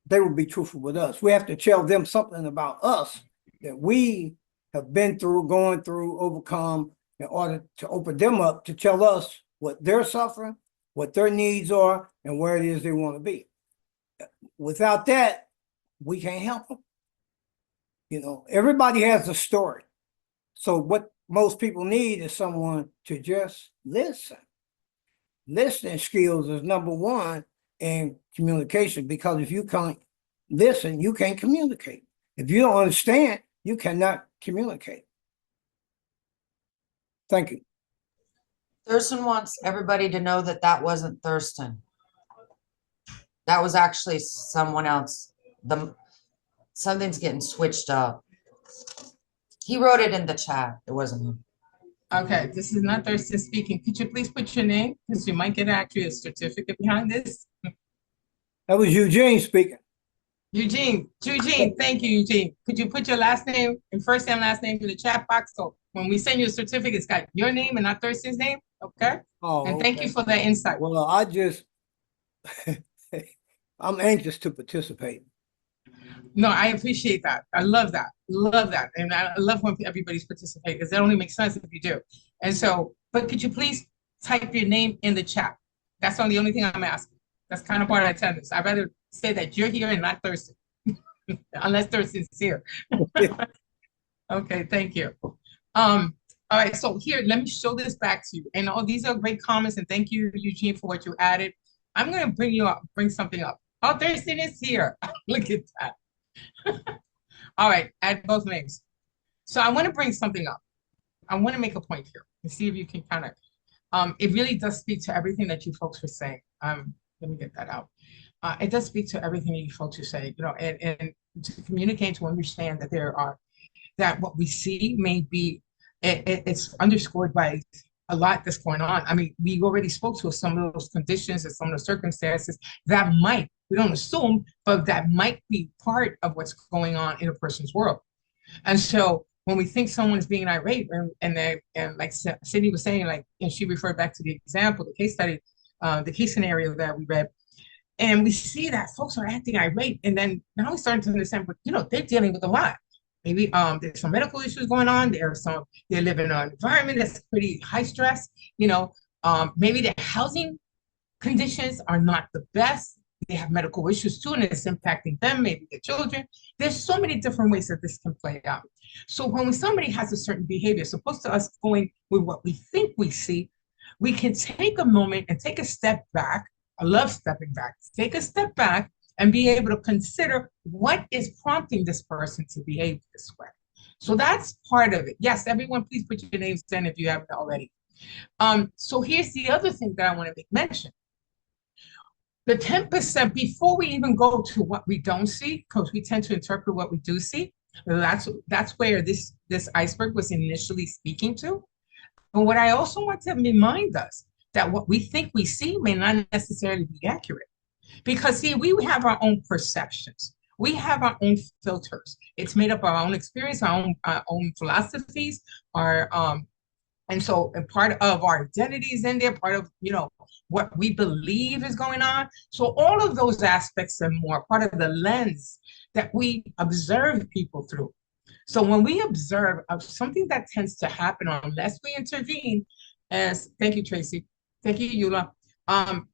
they will be truthful with us. We have to tell them something about us that we have been through, going through, overcome, in order to open them up to tell us what they're suffering, what their needs are, and where it is they want to be. Without that, we can't help them. You know, everybody has a story. So what most people need is someone to just listen. Listening skills is number one in communication, because if you can't listen, you can't communicate. If you don't understand, you cannot communicate. Thank you. Thurston wants everybody to know that that wasn't Thurston. That was actually someone else. Something's getting switched up. He wrote it in the chat. It wasn't him. Okay, this is not Thurston speaking. Could you please put your name? Because you might get actually a certificate behind this. That was Eugene speaking. Eugene, thank you, Eugene. Could you put your last name and first and last name in the chat box? So when we send you a certificate, it's got your name and not Thurston's name, okay? Oh, And thank you okay. for that insight. Well, I just, I'm anxious to participate. No, I appreciate that. I love that. Love that. And I love when everybody's participating, because that only makes sense if you do. And so, but could you please type your name in the chat? That's the only thing I'm asking. That's kind of part of attendance. I'd rather say that you're here and not Thurston, unless Thurston's here. Okay, thank you. All right, so here, let me show this back to you. And all these are great comments, and thank you, Eugene, for what you added. I'm gonna bring something up. Oh, Thurston is here. Look at that. All right, add both names. So I want to bring something up. I want to make a point here and see if you can kind of, it really does speak to everything that you folks were saying. Let me get that out. It does speak to everything you folks are saying, you know, and to communicate, to understand that that what we see may be, it's underscored by a lot that's going on. I mean, we already spoke to some of those conditions and some of the circumstances that might, we don't assume, but that might be part of what's going on in a person's world. And so when we think someone is being irate, and like Cindy was saying, like, and she referred back to the example, the case study, the case scenario that we read, and we see that folks are acting irate, and then now we're starting to understand, but you know, they're dealing with a lot. Maybe there's some medical issues going on. They live in an environment that's pretty high stress. You know, maybe their housing conditions are not the best. They have medical issues too, and it's impacting them, maybe their children. There's so many different ways that this can play out. So when somebody has a certain behavior, as opposed to us going with what we think we see, we can take a moment and take a step back. I love stepping back. Take a step back and be able to consider what is prompting this person to behave this way. So that's part of it. Yes, everyone, please put your names in if you haven't already. So here's the other thing that I want to make mention. The 10%, before we even go to what we don't see, because we tend to interpret what we do see, that's where this iceberg was initially speaking to. But what I also want to remind us that what we think we see may not necessarily be accurate. Because see, we have our own perceptions. We have our own filters. It's made up of our own experience, our own philosophies, and so and part of our identities in there, part of, you know, what we believe is going on. So all of those aspects and more, part of the lens that we observe people through. So when we observe something that tends to happen unless we intervene, thank you, Tracy. Thank you, Eula.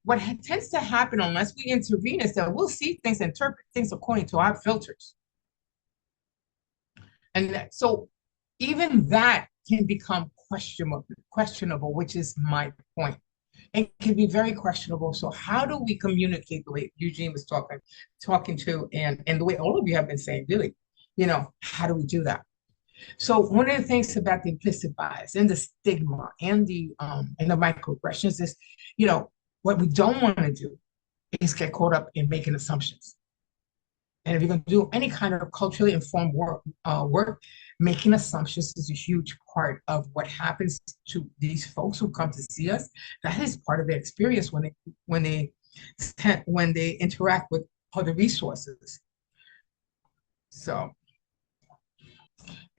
What tends to happen unless we intervene is that we'll see things, interpret things according to our filters. And so even that can become questionable, which is my point. It can be very questionable. So how do we communicate the way Eugene was talking to, and the way all of you have been saying, really, you know, how do we do that? So one of the things about the implicit bias and the stigma and the microaggressions is, you know, what we don't want to do is get caught up in making assumptions. And if you're going to do any kind of culturally informed work, making assumptions is a huge part of what happens to these folks who come to see us. That is part of their experience when they interact with other resources. So,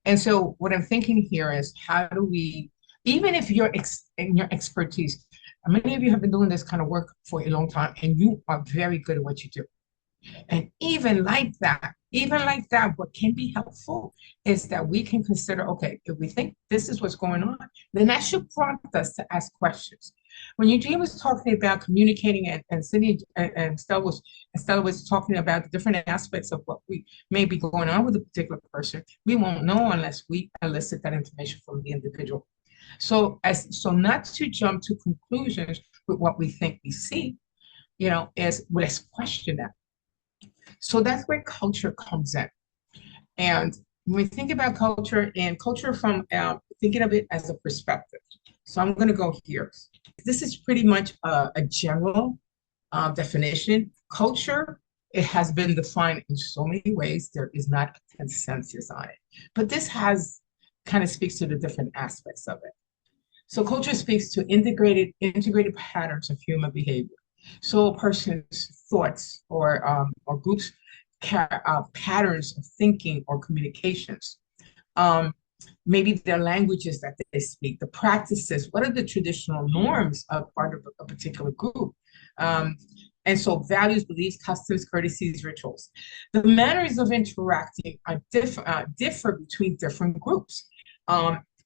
and so what I'm thinking here is, how do we, even if you're in your expertise, many of you have been doing this kind of work for a long time and you are very good at what you do. And even like that, what can be helpful is that we can consider, okay, if we think this is what's going on, then that should prompt us to ask questions. When Eugene was talking about communicating, and Cindy and Stella was talking about the different aspects of what we may be going on with a particular person, we won't know unless we elicit that information from the individual. So not to jump to conclusions with what we think we see, let's question that. So that's where culture comes in. And when we think about culture, and culture from thinking of it as a perspective. So I'm going to go here. This is pretty much a general definition. Culture, it has been defined in so many ways. There is not a consensus on it. But this kind of speaks to the different aspects of it. So culture speaks to integrated patterns of human behavior. So a person's thoughts or groups patterns of thinking or communications. Maybe their languages that they speak, the practices, what are the traditional norms of part of a particular group? And so values, beliefs, customs, courtesies, rituals. The manners of interacting are differ between different groups.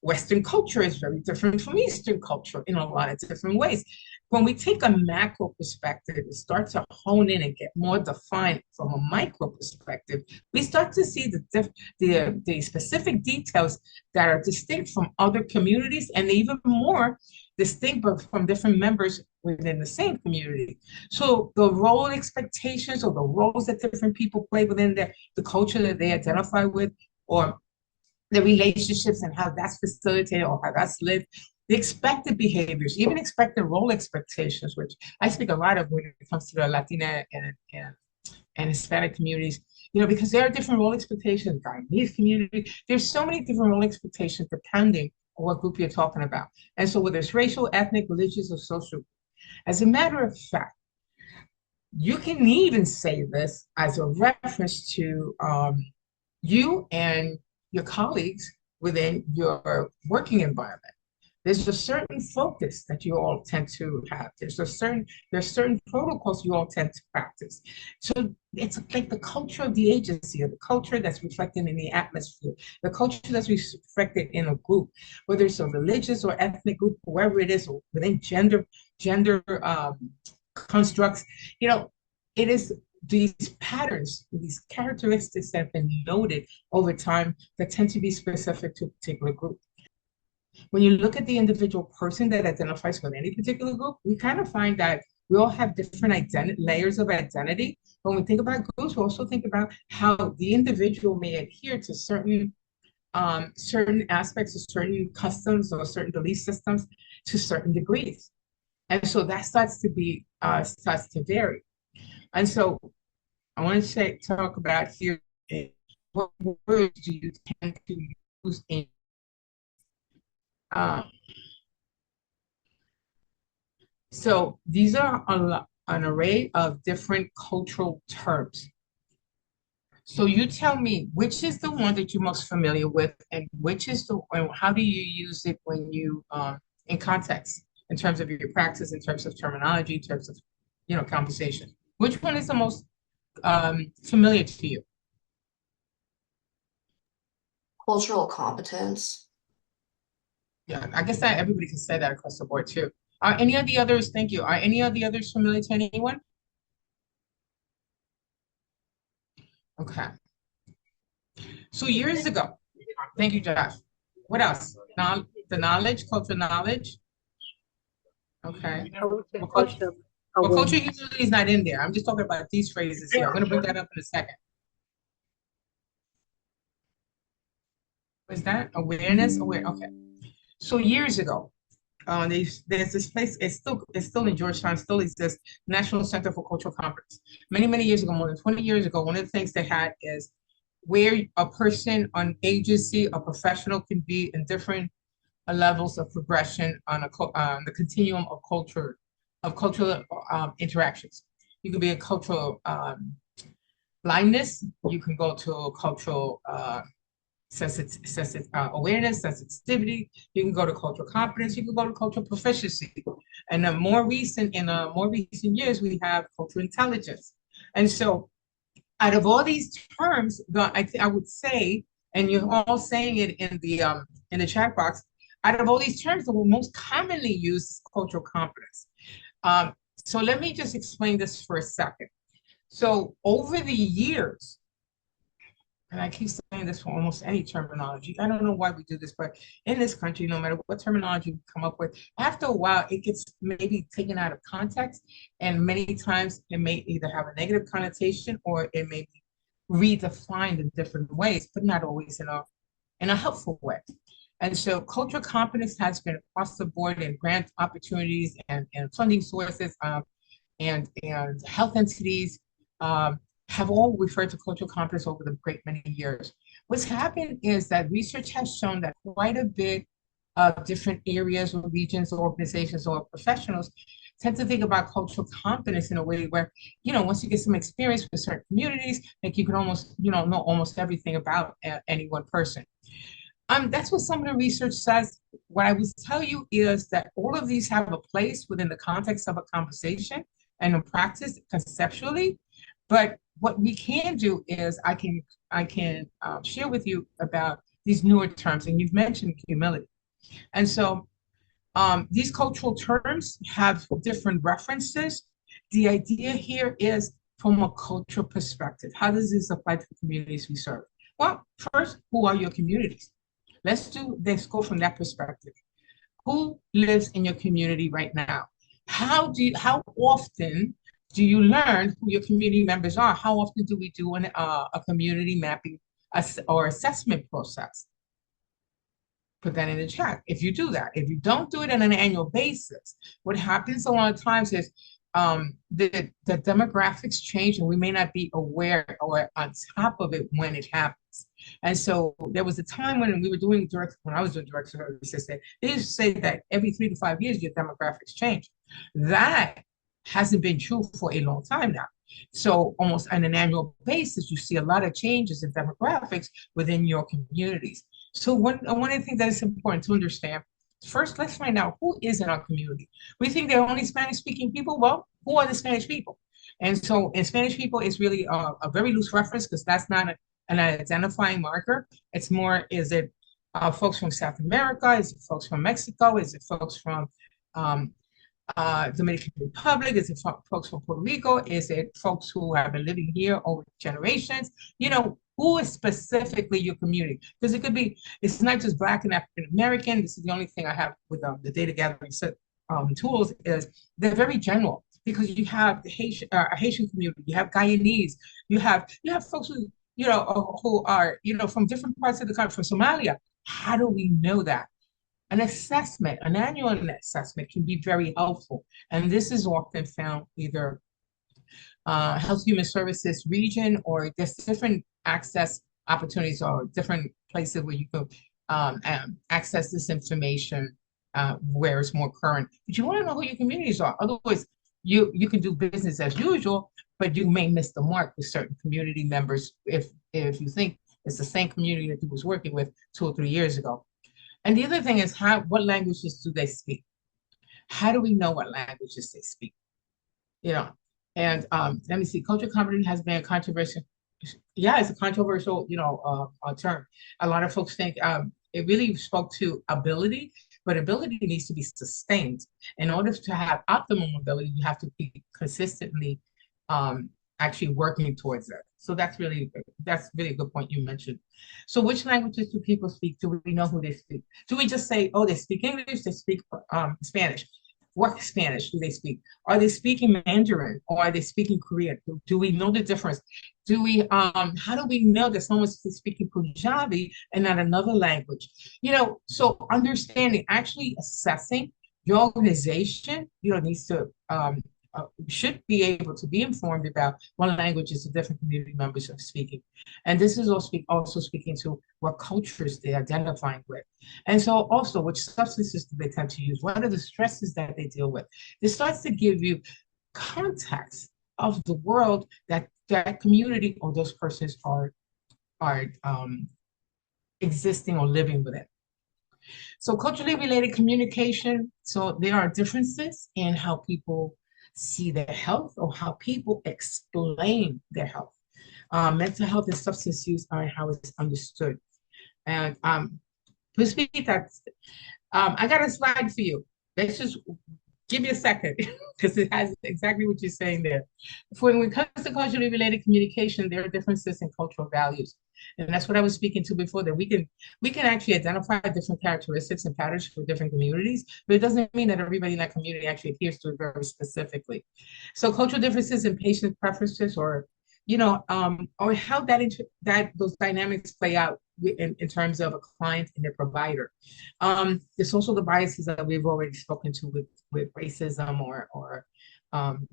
Western culture is very different from Eastern culture in a lot of different ways. When we take a macro perspective and start to hone in and get more defined from a micro perspective, we start to see the specific details that are distinct from other communities, and even more distinct from different members within the same community. So the role expectations, or the roles that different people play within the culture that they identify with, or the relationships and how that's facilitated or how that's lived, the expected behaviors, even expected role expectations, which I speak a lot of when it comes to the Latina and Hispanic communities, because there are different role expectations, Guyanese community, there's so many different role expectations depending on what group you're talking about. And so whether it's racial, ethnic, religious, or social, as a matter of fact, you can even say this as a reference to you and your colleagues within your working environment. There's a certain focus that you all tend to have. There's certain protocols you all tend to practice. So it's like the culture of the agency, or the culture that's reflected in the atmosphere, the culture that's reflected in a group, whether it's a religious or ethnic group, whoever it is, or within gender constructs. It is these patterns, these characteristics that have been noted over time that tend to be specific to a particular group. When you look at the individual person that identifies with any particular group, we kind of find that we all have different layers of identity. When we think about groups, we also think about how the individual may adhere to certain aspects of certain customs or certain belief systems to certain degrees. And so that starts to vary. And so I want to talk about here, what words do you tend to use in so these are an array of different cultural terms. So you tell me which is the one that you're most familiar with, and how do you use it when you in context, in terms of your practice, in terms of terminology, in terms of conversation. Which one is the most familiar to you? Cultural competence. Yeah, I guess that everybody can say that across the board too. Are any of the others, thank you, are any of the others familiar to anyone? Okay. So years ago, thank you, Josh. What else? The knowledge, cultural knowledge. Okay. Well, culture usually is not in there. I'm just talking about these phrases here. I'm going to bring that up in a second. Was that awareness? Okay. So years ago, there's this place. It's still in Georgetown. Still exists. National Center for Cultural Conference. Many years ago, more than 20 years ago, one of the things they had is where a person, an agency, a professional can be in different levels of progression on the continuum of cultural interactions. You could be a cultural blindness. You can go to cultural awareness, sensitivity. You can go to cultural competence. You can go to cultural proficiency. And in more recent years, we have cultural intelligence. And so, out of all these terms, I would say, and you're all saying it in the chat box, out of all these terms, the most commonly used is cultural competence. So let me just explain this for a second. So over the years, and I keep saying this for almost any terminology, I don't know why we do this, but in this country, no matter what terminology we come up with, after a while, it gets maybe taken out of context. And many times it may either have a negative connotation or it may be redefined in different ways, but not always in a helpful way. And so cultural competence has been across the board in grant opportunities and funding sources and health entities have all referred to cultural competence over the great many years. What's happened is that research has shown that quite a bit of different areas or regions or organizations or professionals tend to think about cultural competence in a way where, once you get some experience with certain communities, like you can almost, know almost everything about any one person. That's what some of the research says. What I would tell you is that all of these have a place within the context of a conversation and in practice conceptually. But what we can do is I can share with you about these newer terms, and you've mentioned humility. And so these cultural terms have different references. The idea here is from a cultural perspective. How does this apply to the communities we serve? Well, first, who are your communities? Let's go from that perspective. Who lives in your community right now? How often do you learn who your community members are? How often do we do a community mapping or assessment process? Put that in the chat if you do that. If you don't do it on an annual basis, what happens a lot of times is the demographics change and we may not be aware or on top of it when it happens. And so there was a time when we were doing when I was doing direct services, they used to say that every 3 to 5 years your demographics change. That hasn't been true for a long time now. So almost on an annual basis, you see a lot of changes in demographics within your communities. So one of the things that is important to understand, first, let's find out who is in our community. We think there are only Spanish-speaking people. Well, who are the Spanish people? And so in Spanish people, it's really a very loose reference because that's not an identifying marker. It's more, is it folks from South America? Is it folks from Mexico? Is it folks from Dominican Republic? Is it folks from Puerto Rico? Is it folks who have been living here over generations? Who is specifically your community? Because it could be, it's not just Black and African American. This is the only thing I have with the data gathering tools is they're very general because you have the Haitian community, you have Guyanese, you have folks who who are from different parts of the country, from Somalia. How do we know that? An assessment, an annual assessment can be very helpful. And this is often found either Health Human Services region or there's different access opportunities or different places where you can access this information where it's more current. But you want to know who your communities are. Otherwise, you can do business as usual, but you may miss the mark with certain community members if you think it's the same community that you was working with 2 or 3 years ago. And the other thing is what languages do they speak? How do we know what languages they speak? And let me see, cultural competence has been a controversial. Yeah, it's a controversial, term. A lot of folks think it really spoke to ability, but ability needs to be sustained. In order to have optimum ability, you have to be consistently actually working towards it. So that's really a good point you mentioned. So which languages do people speak? Do we know who they speak? Do we just say, oh, they speak English, they speak Spanish? What Spanish do they speak? Are they speaking Mandarin or are they speaking Korean? Do we know the difference? Do we how do we know that someone's speaking Punjabi and not another language? So understanding, actually assessing your organization, needs to should be able to be informed about what languages the different community members are speaking. And this is also speaking to what cultures they're identifying with. And so also which substances do they tend to use? What are the stresses that they deal with? This starts to give you context of the world that that community or those persons are existing or living within. So culturally related communication, so there are differences in how people see their health or how people explain their health. Mental health and substance use are how it's understood. And to speak that, I got a slide for you. Let's just give me a second because it has exactly what you're saying there. When it comes to culturally related communication, there are differences in cultural values. And that's what I was speaking to before, that we can actually identify different characteristics and patterns for different communities, but it doesn't mean that everybody in that community actually adheres to it very specifically. So cultural differences in patient preferences or or how that those dynamics play out in terms of a client and their provider. There's also the biases that we've already spoken to with racism or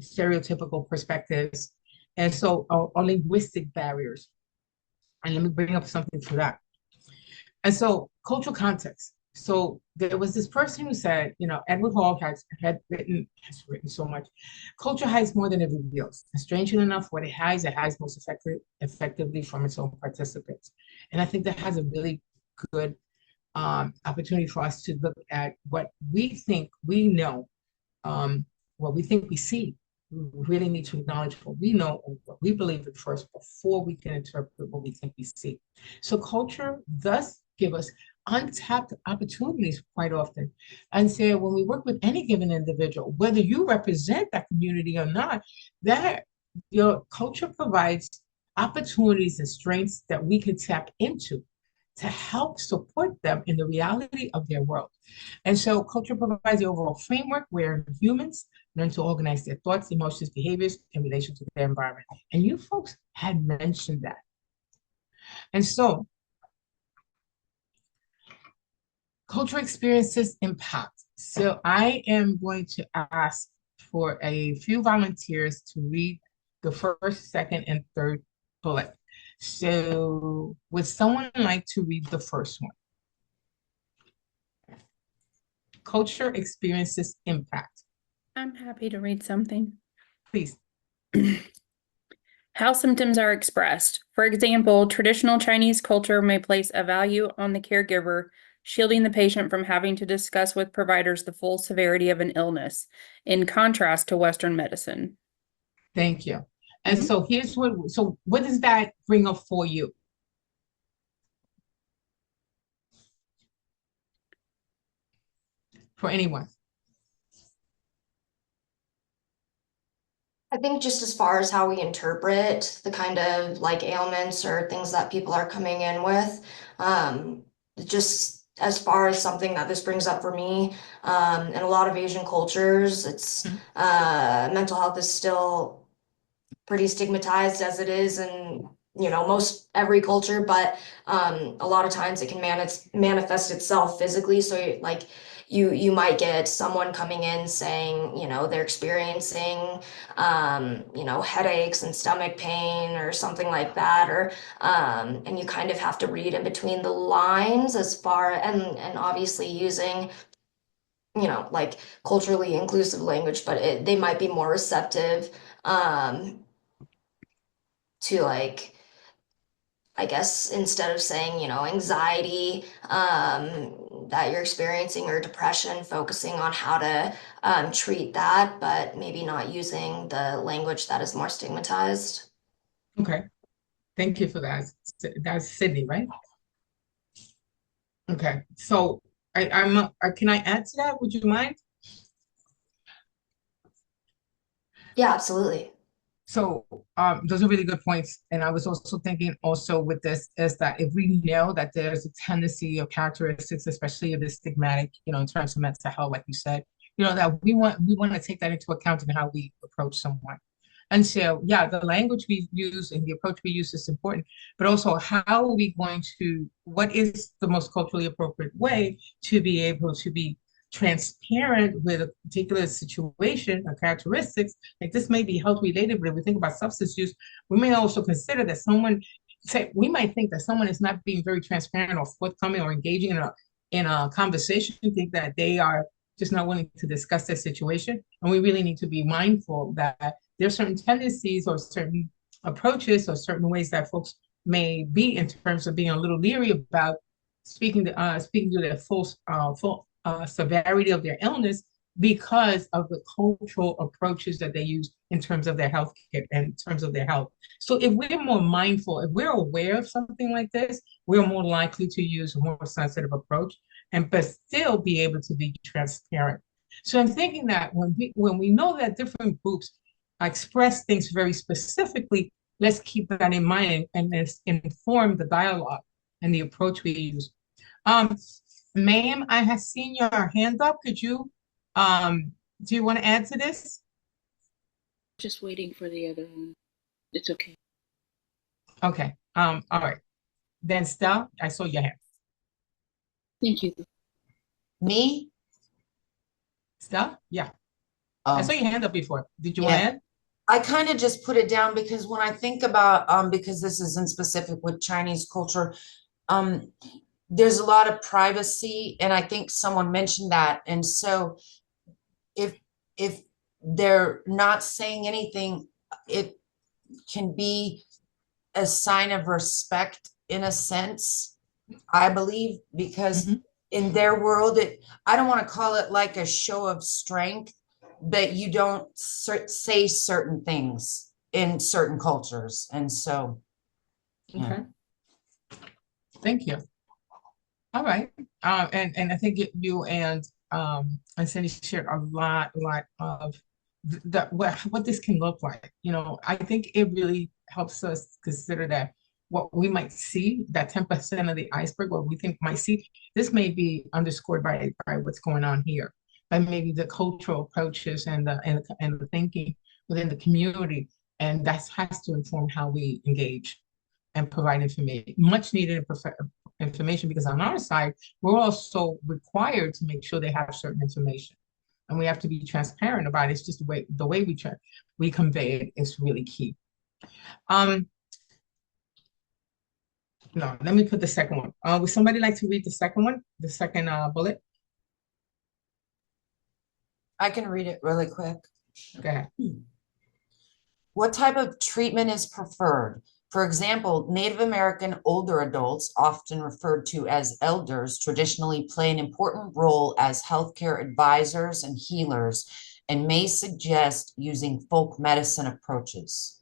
stereotypical perspectives, and so or linguistic barriers. And let me bring up something for that. And so cultural context. So there was this person who said, Edward Hall has written so much. Culture hides more than it reveals. And strangely enough, what it hides most effectively from its own participants. And I think that has a really good opportunity for us to look at what we think we know, what we think we see. We really need to acknowledge what we know or what we believe at first before we can interpret what we think we see. So culture does give us untapped opportunities quite often. And so when we work with any given individual, whether you represent that community or not, that your culture provides opportunities and strengths that we can tap into to help support them in the reality of their world. And so culture provides the overall framework where humans learn to organize their thoughts, emotions, behaviors in relation to their environment. And you folks had mentioned that. And so cultural experiences impact. So I am going to ask for a few volunteers to read the first, second, and third bullet. So would someone like to read the first one? Culture experiences impact. I'm happy to read something. Please. How symptoms are expressed. For example, traditional Chinese culture may place a value on the caregiver, shielding the patient from having to discuss with providers the full severity of an illness, in contrast to Western medicine. Thank you. And so here's what does that bring up for you? For anyone? I think just as far as how we interpret the kind of like ailments or things that people are coming in with, just as far as something that this brings up for me, in a lot of Asian cultures, it's mental health is still pretty stigmatized as it is in most every culture, but a lot of times it can manifest itself physically. So like you might get someone coming in saying they're experiencing headaches and stomach pain or something like that, or and you kind of have to read in between the lines as far and obviously using like culturally inclusive language, but they might be more receptive to like, I guess instead of saying, anxiety that you're experiencing or depression, focusing on how to treat that, but maybe not using the language that is more stigmatized. Okay. Thank you for that. That's Sydney, right? Okay. So can I add to that? Would you mind? Yeah, absolutely. So those are really good points. And I was also thinking also with this is that if we know that there's a tendency of characteristics, especially of the stigmatic, in terms of mental health, like you said, that we want to take that into account in how we approach someone. And so, yeah, the language we use and the approach we use is important, but also how are we going to, what is the most culturally appropriate way to be able to be transparent with a particular situation or characteristics, like this may be health related, but if we think about substance use, we may also consider that someone, say, we might think that someone is not being very transparent or forthcoming or engaging in a conversation, think that they are just not willing to discuss their situation. And we really need to be mindful that there's certain tendencies or certain approaches or certain ways that folks may be in terms of being a little leery about speaking to the full severity of their illness because of the cultural approaches that they use in terms of their health care and in terms of their health. So if we're more mindful, if we're aware of something like this, we're more likely to use a more sensitive approach and but still be able to be transparent. So I'm thinking that when we know that different groups express things very specifically, let's keep that in mind and let's inform the dialogue and the approach we use. Ma'am, I have seen your hand up. Could you, do you want to add to this? Just waiting for the other one. It's okay. Okay, all right. Then Stella, I saw your hand. Thank you. Me? Stella, yeah. I saw your hand up before. Did you want to Yeah. add? I kind of just put it down because when I think about, because this isn't specific with Chinese culture, there's a lot of privacy, and I think someone mentioned that. And so if they're not saying anything, it can be a sign of respect in a sense, I believe, because in their world, I don't want to call it like a show of strength, but you don't say certain things in certain cultures. And so, yeah. Okay. Thank you. All right. And I think you and Cindy shared a lot of what this can look like. You know, I think it really helps us consider that what we might see, that 10% of the iceberg, what we think might see, this may be underscored by what's going on here, by maybe the cultural approaches and the thinking within the community, and that has to inform how we engage and provide information, much needed information, because on our side, we're also required to make sure they have certain information. And we have to be transparent about it. It's just the way we convey it is really key. No, let me put the second one. Would somebody like to read the second one? The second bullet? I can read it really quick. Go ahead. What type of treatment is preferred? For example, Native American older adults, often referred to as elders, traditionally play an important role as healthcare advisors and healers, and may suggest using folk medicine approaches.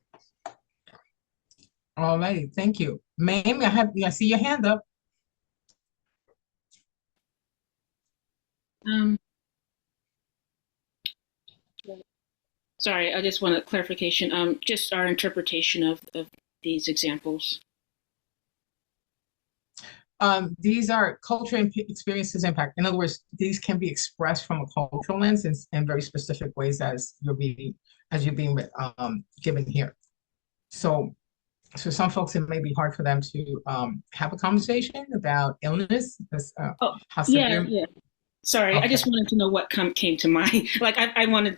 All right, thank you. Ma'am, I see your hand up. Sorry, I just want a clarification. Just our interpretation of these examples. These are culture and experiences impact. In other words, these can be expressed from a cultural lens in very specific ways as you're being given here. So some folks, it may be hard for them to have a conversation about illness. Yeah. Sorry, Okay. I just wanted to know what came to mind. Like I wanted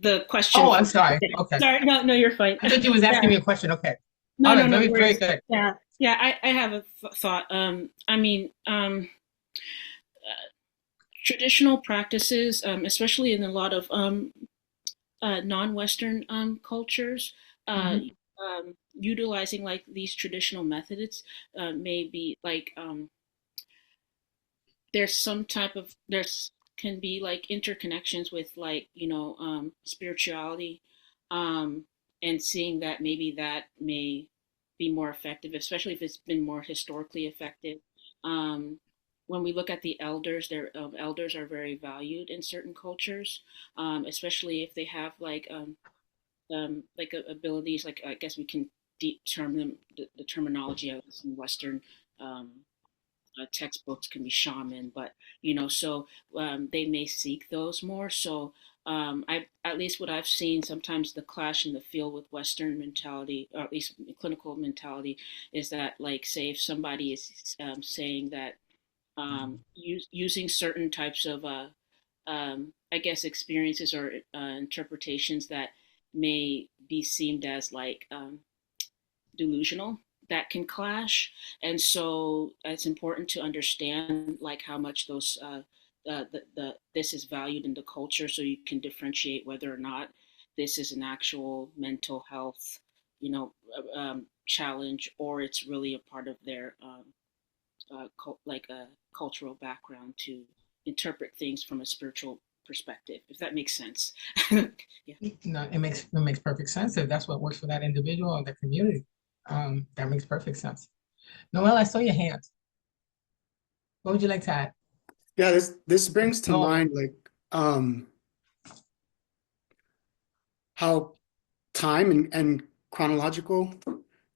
the question. Oh, I'm sorry. Okay. Sorry, no, you're fine. I thought you was asking me a question. Okay. No, all right, no, very good. Yeah. I have a thought. I mean, traditional practices, especially in a lot of non-Western cultures, utilizing like these traditional methods may be like there's can be like interconnections with like spirituality, and seeing that maybe that may be more effective, especially if it's been more historically effective. When we look at the elders, their elders are very valued in certain cultures, especially if they have like abilities, like I guess we can determine the terminology of this in Western textbooks can be shaman, but so they may seek those more. So I, at least what I've seen, sometimes the clash in the field with Western mentality, or at least clinical mentality, is that like, say if somebody is saying that using certain types of I guess, experiences or interpretations that may be seen as like delusional that can clash. And so it's important to understand like how much those this is valued in the culture, so you can differentiate whether or not this is an actual mental health, challenge, or it's really a part of their like a cultural background to interpret things from a spiritual perspective, if that makes sense. Yeah. No, it makes perfect sense. If that's what works for that individual or the community, that makes perfect sense. Noel, I saw your hand. What would you like to add? Yeah, this brings to Oh, mind like how time and chronological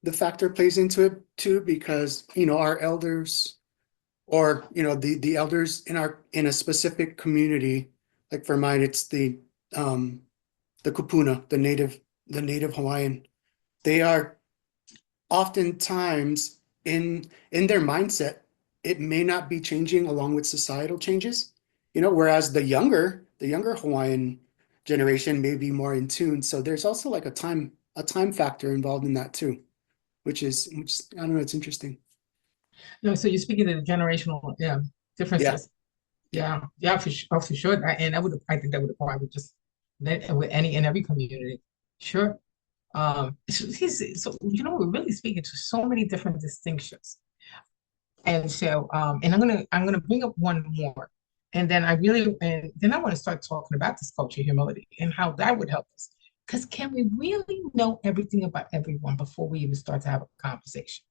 the factor plays into it too, because our elders, or the elders in a specific community, like for mine it's the Kupuna, the native Hawaiian. They are oftentimes in their mindset, it may not be changing along with societal changes, whereas the younger Hawaiian generation may be more in tune. So there's also like a time factor involved in that too, which I don't know, it's interesting. no, so you're speaking of the generational, Yeah. differences. Yeah, for sure. And I think that would apply with just with any and every community. Sure. So we're really speaking to so many different distinctions. And so, and I'm gonna bring up one more, and then I want to start talking about this culture of humility and how that would help us. Because can we really know everything about everyone before we even start to have a conversation?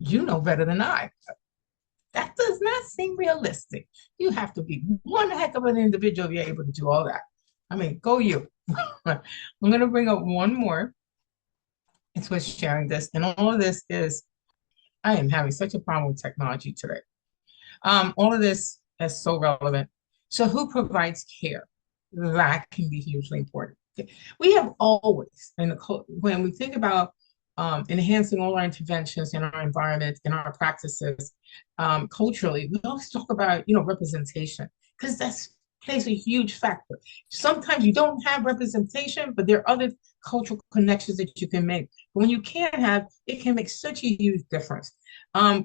You know better than I. That does not seem realistic. You have to be one heck of an individual if you're able to do all that. I mean, go you. I'm going to bring up one more. It's what's sharing this. And all of this is, I am having such a problem with technology today. All of this is so relevant. So who provides care? That can be hugely important. We have always, when we think about enhancing all our interventions in our environment, in our practices, culturally, we always talk about, representation, because that's plays a huge factor. Sometimes you don't have representation, but there are other cultural connections that you can make. But when you can't have, it can make such a huge difference.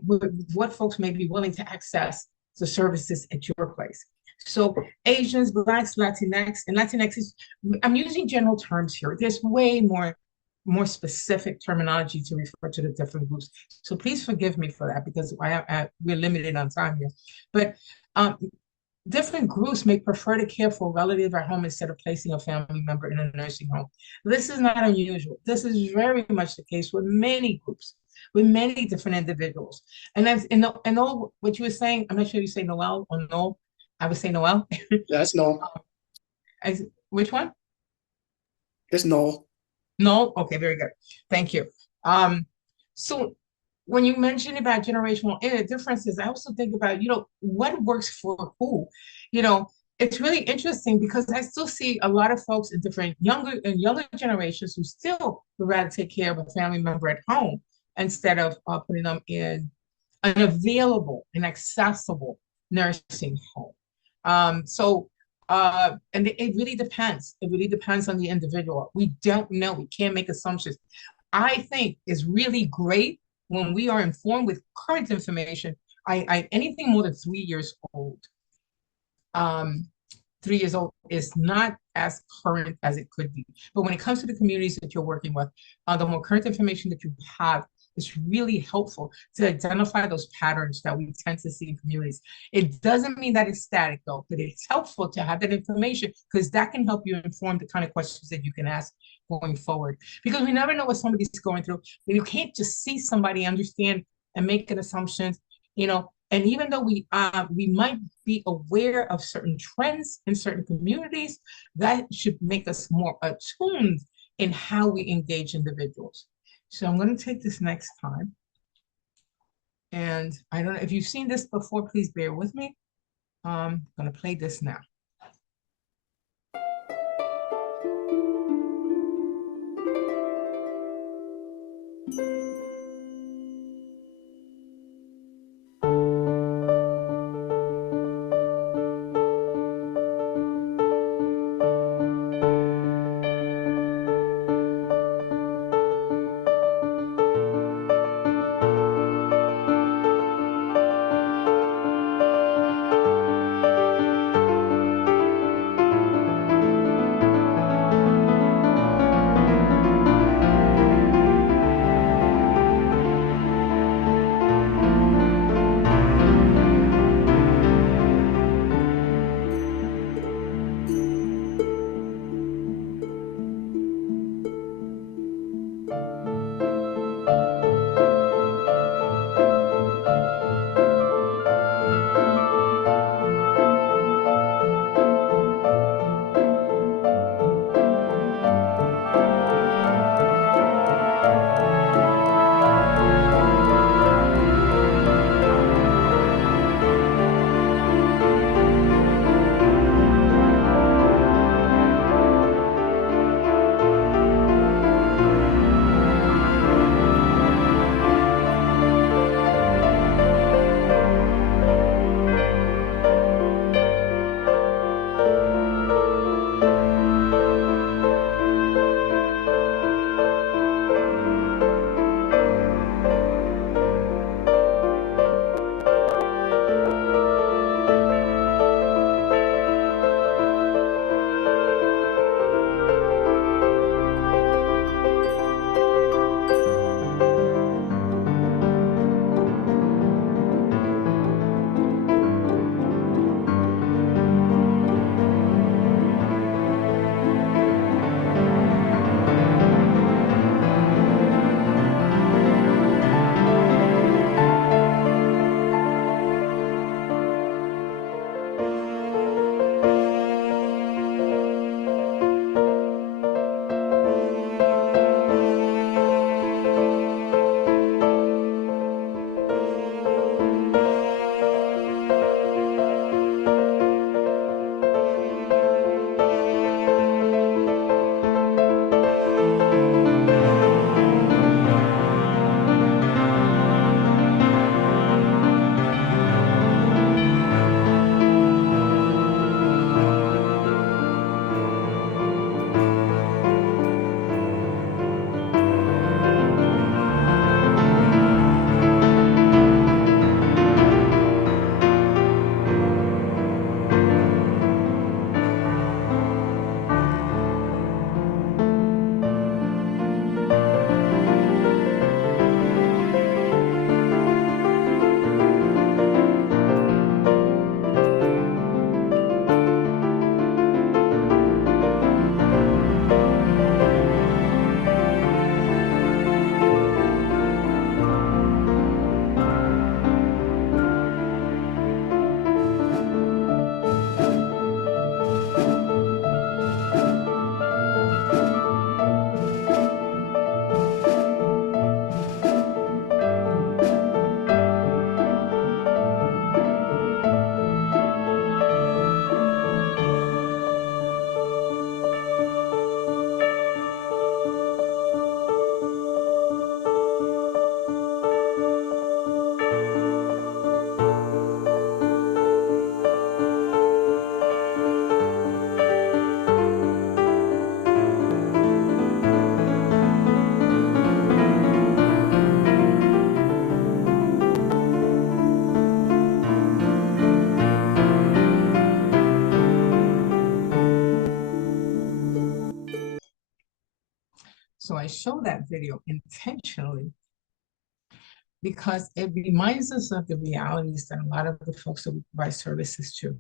With what folks may be willing to access the services at your place. So Asians, Blacks, Latinx, and Latinx is, I'm using general terms here. There's way more specific terminology to refer to the different groups. So please forgive me for that, because we're limited on time here. But different groups may prefer to care for a relative at home instead of placing a family member in a nursing home. This is not unusual. This is very much the case with many groups, with many different individuals. And all what you were saying, I'm not sure you say Noel or no. I would say Noel. That's no. Which one? It's no. No? Okay, very good. Thank you. So when you mention about generational differences, I also think about, what works for who. It's really interesting because I still see a lot of folks in different younger generations who still would rather take care of a family member at home instead of putting them in an available and accessible nursing home. And it really depends. It really depends on the individual. We don't know. We can't make assumptions. I think is really great when we are informed with current information. Anything more than 3 years old, 3 years old is not as current as it could be. But when it comes to the communities that you're working with, the more current information that you have is really helpful to identify those patterns that we tend to see in communities. It doesn't mean that it's static though, but it's helpful to have that information because that can help you inform the kind of questions that you can ask going forward. Because we never know what somebody's going through. You can't just see somebody, understand, and make an assumption, and even though we might be aware of certain trends in certain communities, that should make us more attuned in how we engage individuals. So I'm going to take this next time. And I don't know if you've seen this before, please bear with me. I'm going to play this now. I show that video intentionally because it reminds us of the realities that a lot of the folks that we provide services to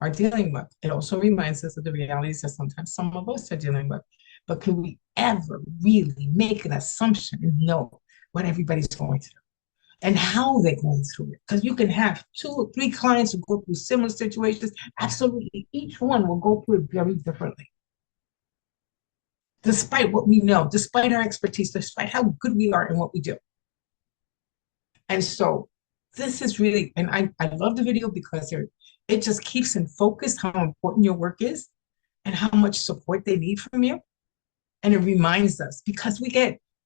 are dealing with. It also reminds us of the realities that sometimes some of us are dealing with. But can we ever really make an assumption and know what everybody's going through and how they're going through it? Because you can have 2 or 3 clients who go through similar situations. Absolutely, each one will go through it very differently. Despite what we know, despite our expertise, despite how good we are in what we do. And so this is really, and I love the video because it just keeps in focus how important your work is and how much support they need from you. And it reminds us, because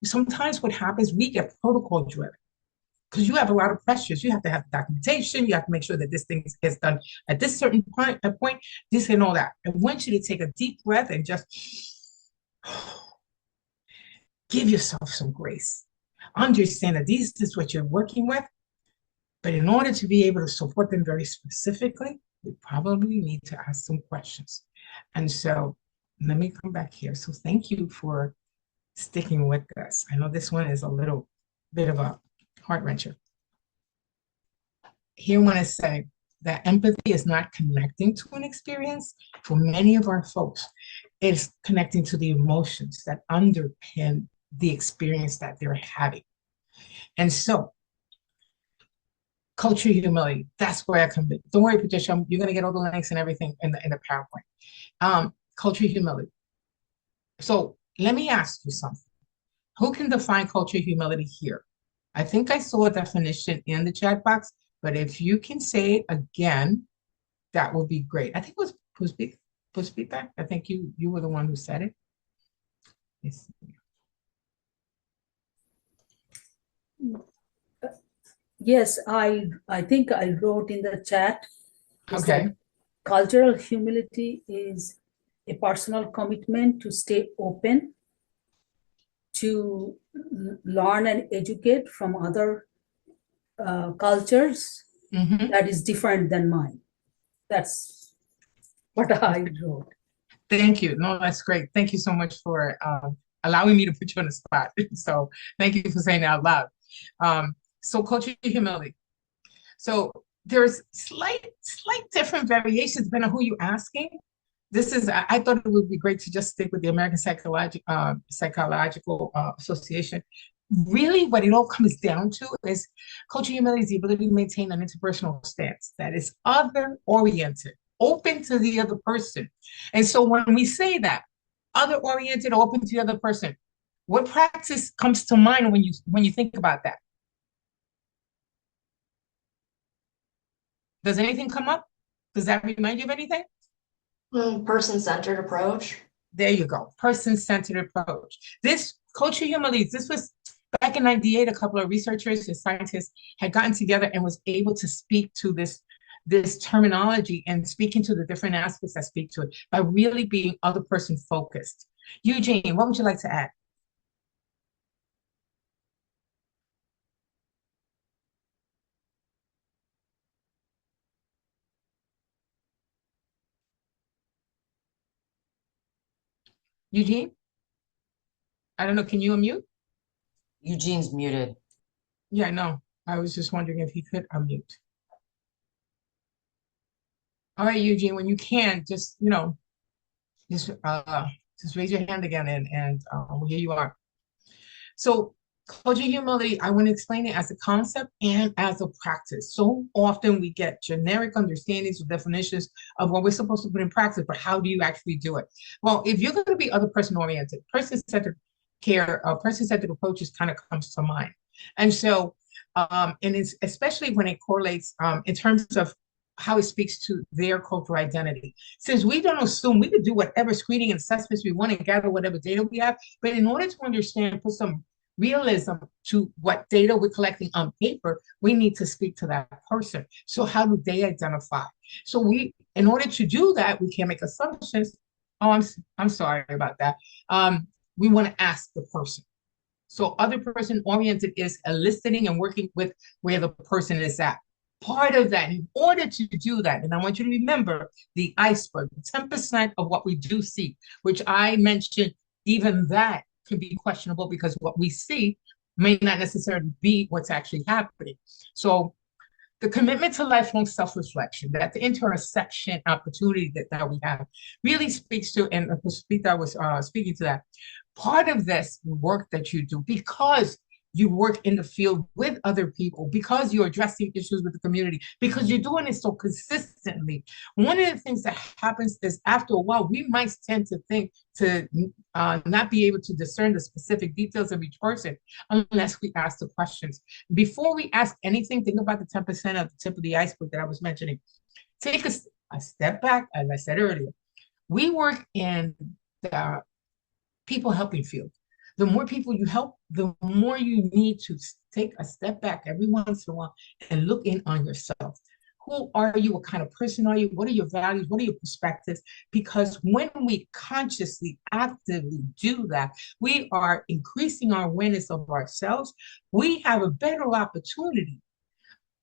sometimes what happens, we get protocol driven. Because you have a lot of pressures. You have to have documentation. You have to make sure that this thing gets done at this certain point, this and all that. I want you to take a deep breath and just give yourself some grace. Understand that this is what you're working with, but in order to be able to support them very specifically, we probably need to ask some questions. And so let me come back here. So thank you for sticking with us. I know this one is a little bit of a heart wrencher. Here I want to say that empathy is not connecting to an experience. For many of our folks, it's connecting to the emotions that underpin the experience that they're having. And so, culture humility, that's where I come in. Don't worry, Patricia, you're going to get all the links and everything in the PowerPoint. Culture humility. So let me ask you something. Who can define culture humility here? I think I saw a definition in the chat box, but if you can say it again, that would be great. I think it was Puspita. I think you were the one who said it. Yes. Yes, I think I wrote in the chat. Okay. Cultural humility is a personal commitment to stay open, to learn and educate from other cultures that is different than mine. That's what I wrote. Thank you. No, that's great. Thank you so much for allowing me to put you on the spot. So thank you for saying that out loud. So culture humility. So there's slight different variations depending on who you're asking. This is, I thought it would be great to just stick with the American Psychological Association. Really, what it all comes down to is culture humility is the ability to maintain an interpersonal stance that is other-oriented, open to the other person. And so when we say that, other-oriented, open to the other person, what practice comes to mind when you think about that? Does anything come up? Does that remind you of anything? Person-centered approach. There you go, person-centered approach. This culture humility, this was back in '98, a couple of researchers and scientists had gotten together and was able to speak to this terminology and speaking to the different aspects that speak to it by really being other person focused. Eugene, what would you like to add? Eugene? I don't know, can you unmute? Eugene's muted. Yeah, I know. I was just wondering if he could unmute. All right, Eugene, when you can, just raise your hand again and here you are. So culture humility, I want to explain it as a concept and as a practice. So often we get generic understandings or definitions of what we're supposed to put in practice, but how do you actually do it? Well, if you're going to be other person oriented, person-centered care, person-centered approaches kind of comes to mind. And so, and it's especially when it correlates in terms of how it speaks to their cultural identity. Since we don't assume, we could do whatever screening and assessments we want and gather whatever data we have, but in order to understand, put some realism to what data we're collecting on paper, we need to speak to that person. So how do they identify? So in order to do that, we can't make assumptions. Oh, I'm sorry about that. We want to ask the person. So other person oriented is eliciting and working with where the person is at. Part of that, in order to do that, and I want you to remember the iceberg, 10% of what we do see, which I mentioned, even that can be questionable because what we see may not necessarily be what's actually happening. So the commitment to lifelong self-reflection, that the intersection opportunity that we have really speaks to, and the speaker was speaking to that. Part of this work that you do, because you work in the field with other people, because you're addressing issues with the community, because you're doing it so consistently. One of the things that happens is after a while, we might tend to think to not be able to discern the specific details of each person unless we ask the questions. Before we ask anything, think about the 10% of the tip of the iceberg that I was mentioning. Take a step back, as I said earlier. We work in the people helping field. The more people you help, the more you need to take a step back every once in a while and look in on yourself. Who are you? What kind of person are you? What are your values? What are your perspectives? Because when we consciously, actively do that, we are increasing our awareness of ourselves. We have a better opportunity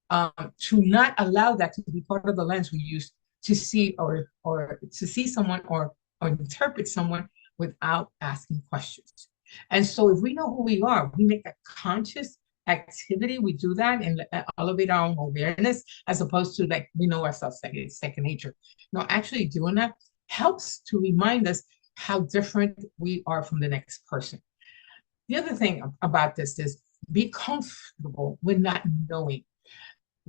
to not allow that to be part of the lens we use to see or to see someone or interpret someone without asking questions. And so if we know who we are, we make a conscious activity, we do that and elevate our own awareness as opposed to like we know ourselves like it's second nature. No, actually doing that helps to remind us how different we are from the next person. The other thing about this is be comfortable with not knowing.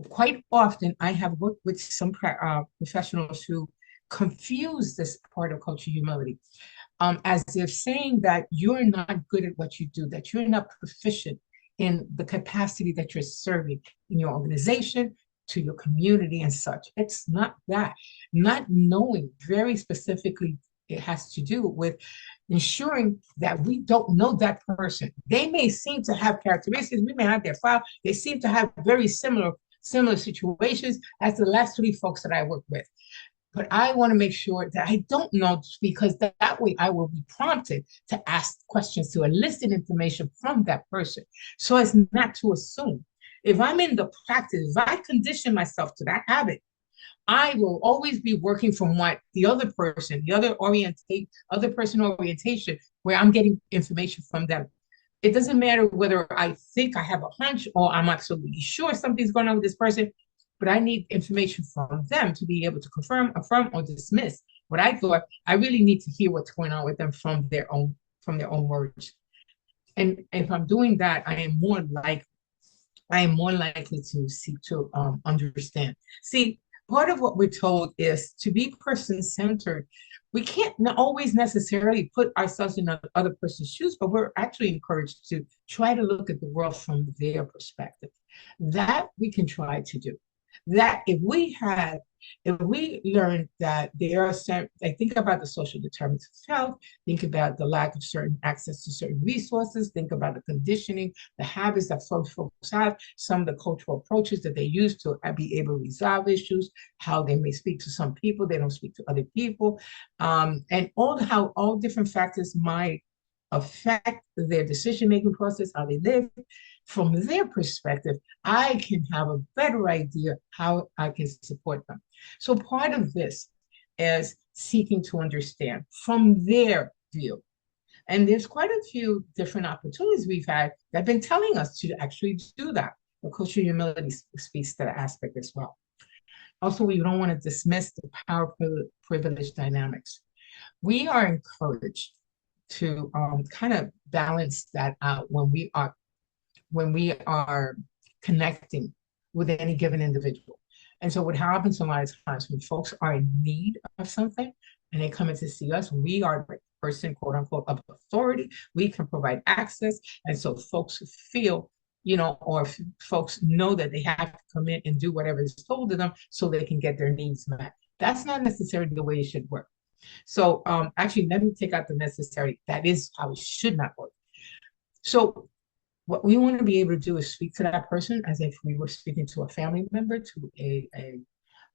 Quite often, I have worked with some professionals who confuse this part of cultural humility as if saying that you're not good at what you do, that you're not proficient in the capacity that you're serving in your organization, to your community and such. It's not that. Not knowing very specifically, it has to do with ensuring that we don't know that person. They may seem to have characteristics, we may have their file, they seem to have very similar situations as the last 3 folks that I work with. But I want to make sure that I don't know, because that way I will be prompted to ask questions to elicit information from that person so as not to assume. If I'm in the practice, if I condition myself to that habit, I will always be working from what the other person, the other person orientation, where I'm getting information from them. It doesn't matter whether I think I have a hunch or I'm absolutely sure something's going on with this person, but I need information from them to be able to confirm, affirm, or dismiss what I thought. I really need to hear what's going on with them from their own words. And if I'm doing that, I am more likely to seek to understand. See, part of what we're told is to be person-centered. We can't always necessarily put ourselves in the other person's shoes, but we're actually encouraged to try to look at the world from their perspective. That we can try to do. That if we learn that there are certain, like think about the social determinants of health, think about the lack of certain access to certain resources, think about the conditioning, the habits that folks have, some of the cultural approaches that they use to be able to resolve issues, how they may speak to some people, they don't speak to other people, and how all different factors might affect their decision-making process, how they live. From their perspective, I can have a better idea how I can support them. So part of this is seeking to understand from their view. And there's quite a few different opportunities we've had that have been telling us to actually do that. The cultural humility speaks to that aspect as well. Also, we don't want to dismiss the power privilege dynamics. We are encouraged to kind of balance that out when we are connecting with any given individual. And so what happens a lot of times when folks are in need of something and they come in to see us, we are the person, quote unquote, of authority. We can provide access. And so folks feel, or folks know that they have to come in and do whatever is told to them so they can get their needs met. That's not necessarily the way it should work. So actually, let me take out the necessary. That is how it should not work. So what we want to be able to do is speak to that person as if we were speaking to a family member, to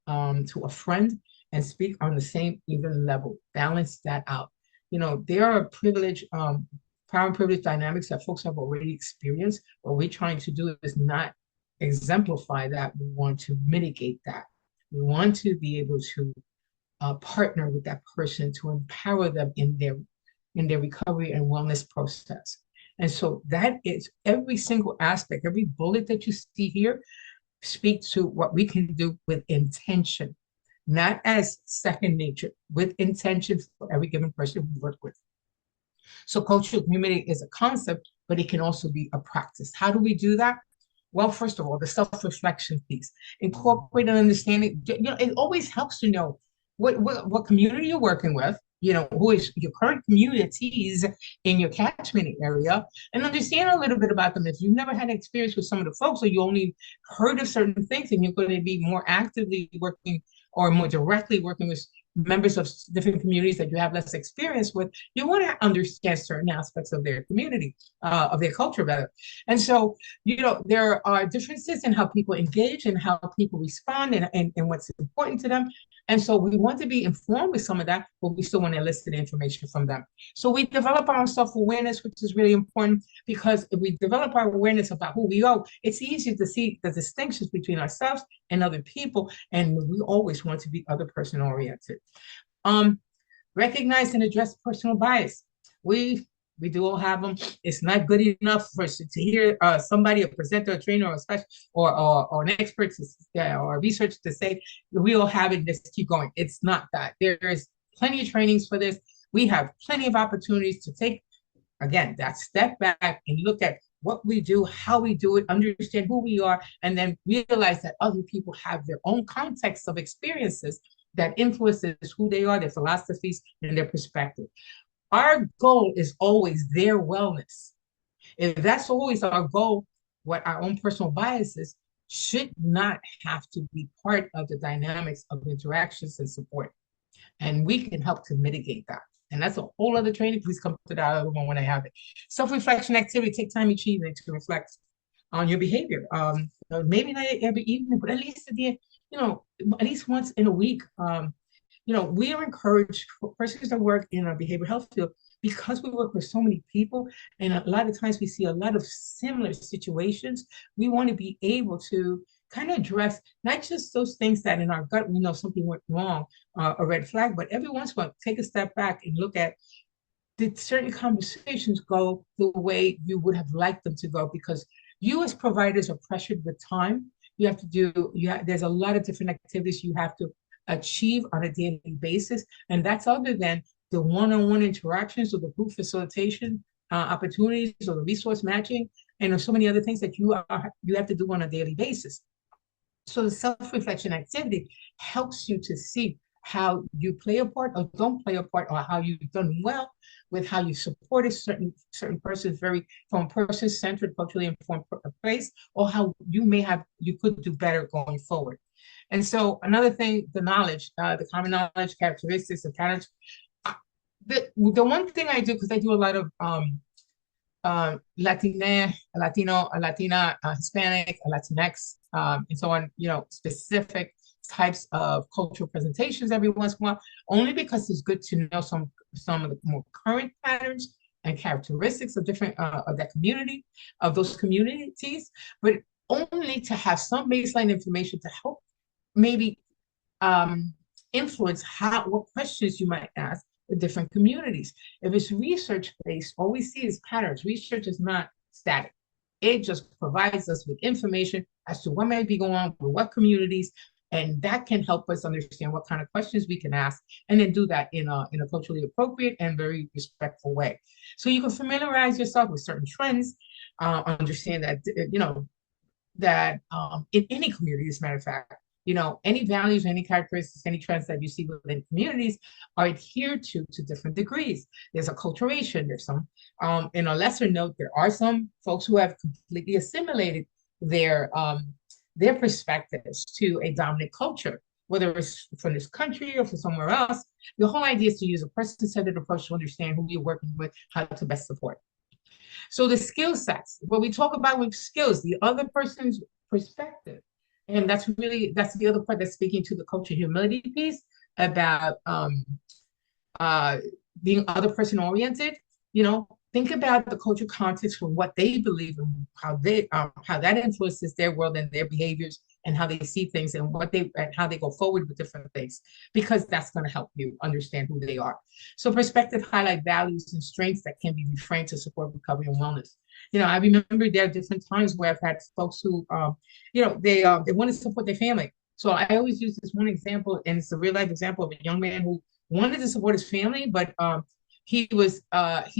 a friend, and speak on the same even level. Balance that out. There are power and privilege dynamics that folks have already experienced. What we're trying to do is not exemplify that. We want to mitigate that. We want to be able to partner with that person to empower them in in their recovery and wellness process. And so that is every single aspect, every bullet that you see here speak to what we can do with intention, not as second nature, with intention for every given person we work with. So cultural community is a concept, but it can also be a practice. How do we do that? Well, first of all, the self-reflection piece, incorporate an understanding. It always helps to know what community you're working with, who is your current communities in your catchment area, and understand a little bit about them. If you've never had experience with some of the folks, or you only heard of certain things, and you're going to be more actively working or more directly working with members of different communities that you have less experience with, you want to understand certain aspects of their community, of their culture rather. And so, there are differences in how people engage and how people respond and what's important to them. And so we want to be informed with some of that, but we still want to elicit information from them. So we develop our own self-awareness, which is really important, because if we develop our awareness about who we are, it's easy to see the distinctions between ourselves and other people. And we always want to be other person oriented. Recognize and address personal bias. We do all have them. It's not good enough for us to hear somebody, a presenter, a trainer, or a special, or an expert or a researcher to say we all have it. Just keep going. It's not that. There's plenty of trainings for this. We have plenty of opportunities to take, again, that step back and look at what we do, how we do it, understand who we are, and then realize that other people have their own context of experiences that influences who they are, their philosophies, and their perspective. Our goal is always their wellness. If that's always our goal, what our own personal biases should not have to be part of the dynamics of interactions and support. And we can help to mitigate that. And that's a whole other training. Please come to that other one when I have it. Self-reflection activity, take time each evening to reflect on your behavior. Maybe not every evening, but at least at the, at least once in a week. We are encouraged for persons that work in our behavioral health field, because we work with so many people, and a lot of times we see a lot of similar situations. We want to be able to kind of address not just those things that in our gut we know something went wrong, a red flag, but every once in a while take a step back and look at, did certain conversations go the way you would have liked them to go? Because you as providers are pressured with time. You have to do, there's a lot of different activities you have to achieve on a daily basis. And that's other than the one-on-one interactions or the group facilitation opportunities or the resource matching. And there's so many other things that you have to do on a daily basis. So the self-reflection activity helps you to see how you play a part or don't play a part, or how you've done well with how you supported certain persons from a person-centered, culturally informed place, or how you could do better going forward. And so another thing, the knowledge, the common knowledge, characteristics, and patterns. The one thing I do, because I do a lot of Latino, Latina, Hispanic, Latinx, and so on, specific types of cultural presentations every once in a while, only because it's good to know some of the more current patterns and characteristics of different of that community, of those communities, but only to have some baseline information to help maybe influence what questions you might ask the different communities. If it's research-based, all we see is patterns. Research is not static. It just provides us with information as to what may be going on with what communities, and that can help us understand what kind of questions we can ask, and then do that in a culturally appropriate and very respectful way. So you can familiarize yourself with certain trends, understand that, that in any community, as a matter of fact, any values, any characteristics, any trends that you see within communities are adhered to different degrees. There's acculturation. There's some, in a lesser note, there are some folks who have completely assimilated their perspectives to a dominant culture, whether it's from this country or from somewhere else. The whole idea is to use a person-centered approach to understand who you're working with, how to best support. So the skill sets, what we talk about with skills, the other person's perspective. And that's the other part that's speaking to the culture humility piece about being other person oriented. think about the cultural context for what they believe and how that influences their world and their behaviors and how they see things and how they go forward with different things, because that's going to help you understand who they are. So perspective highlight values and strengths that can be reframed to support recovery and wellness. I remember there are different times where I've had folks who, they want to support their family. So I always use this one example, and it's a real life example of a young man who wanted to support his family, but he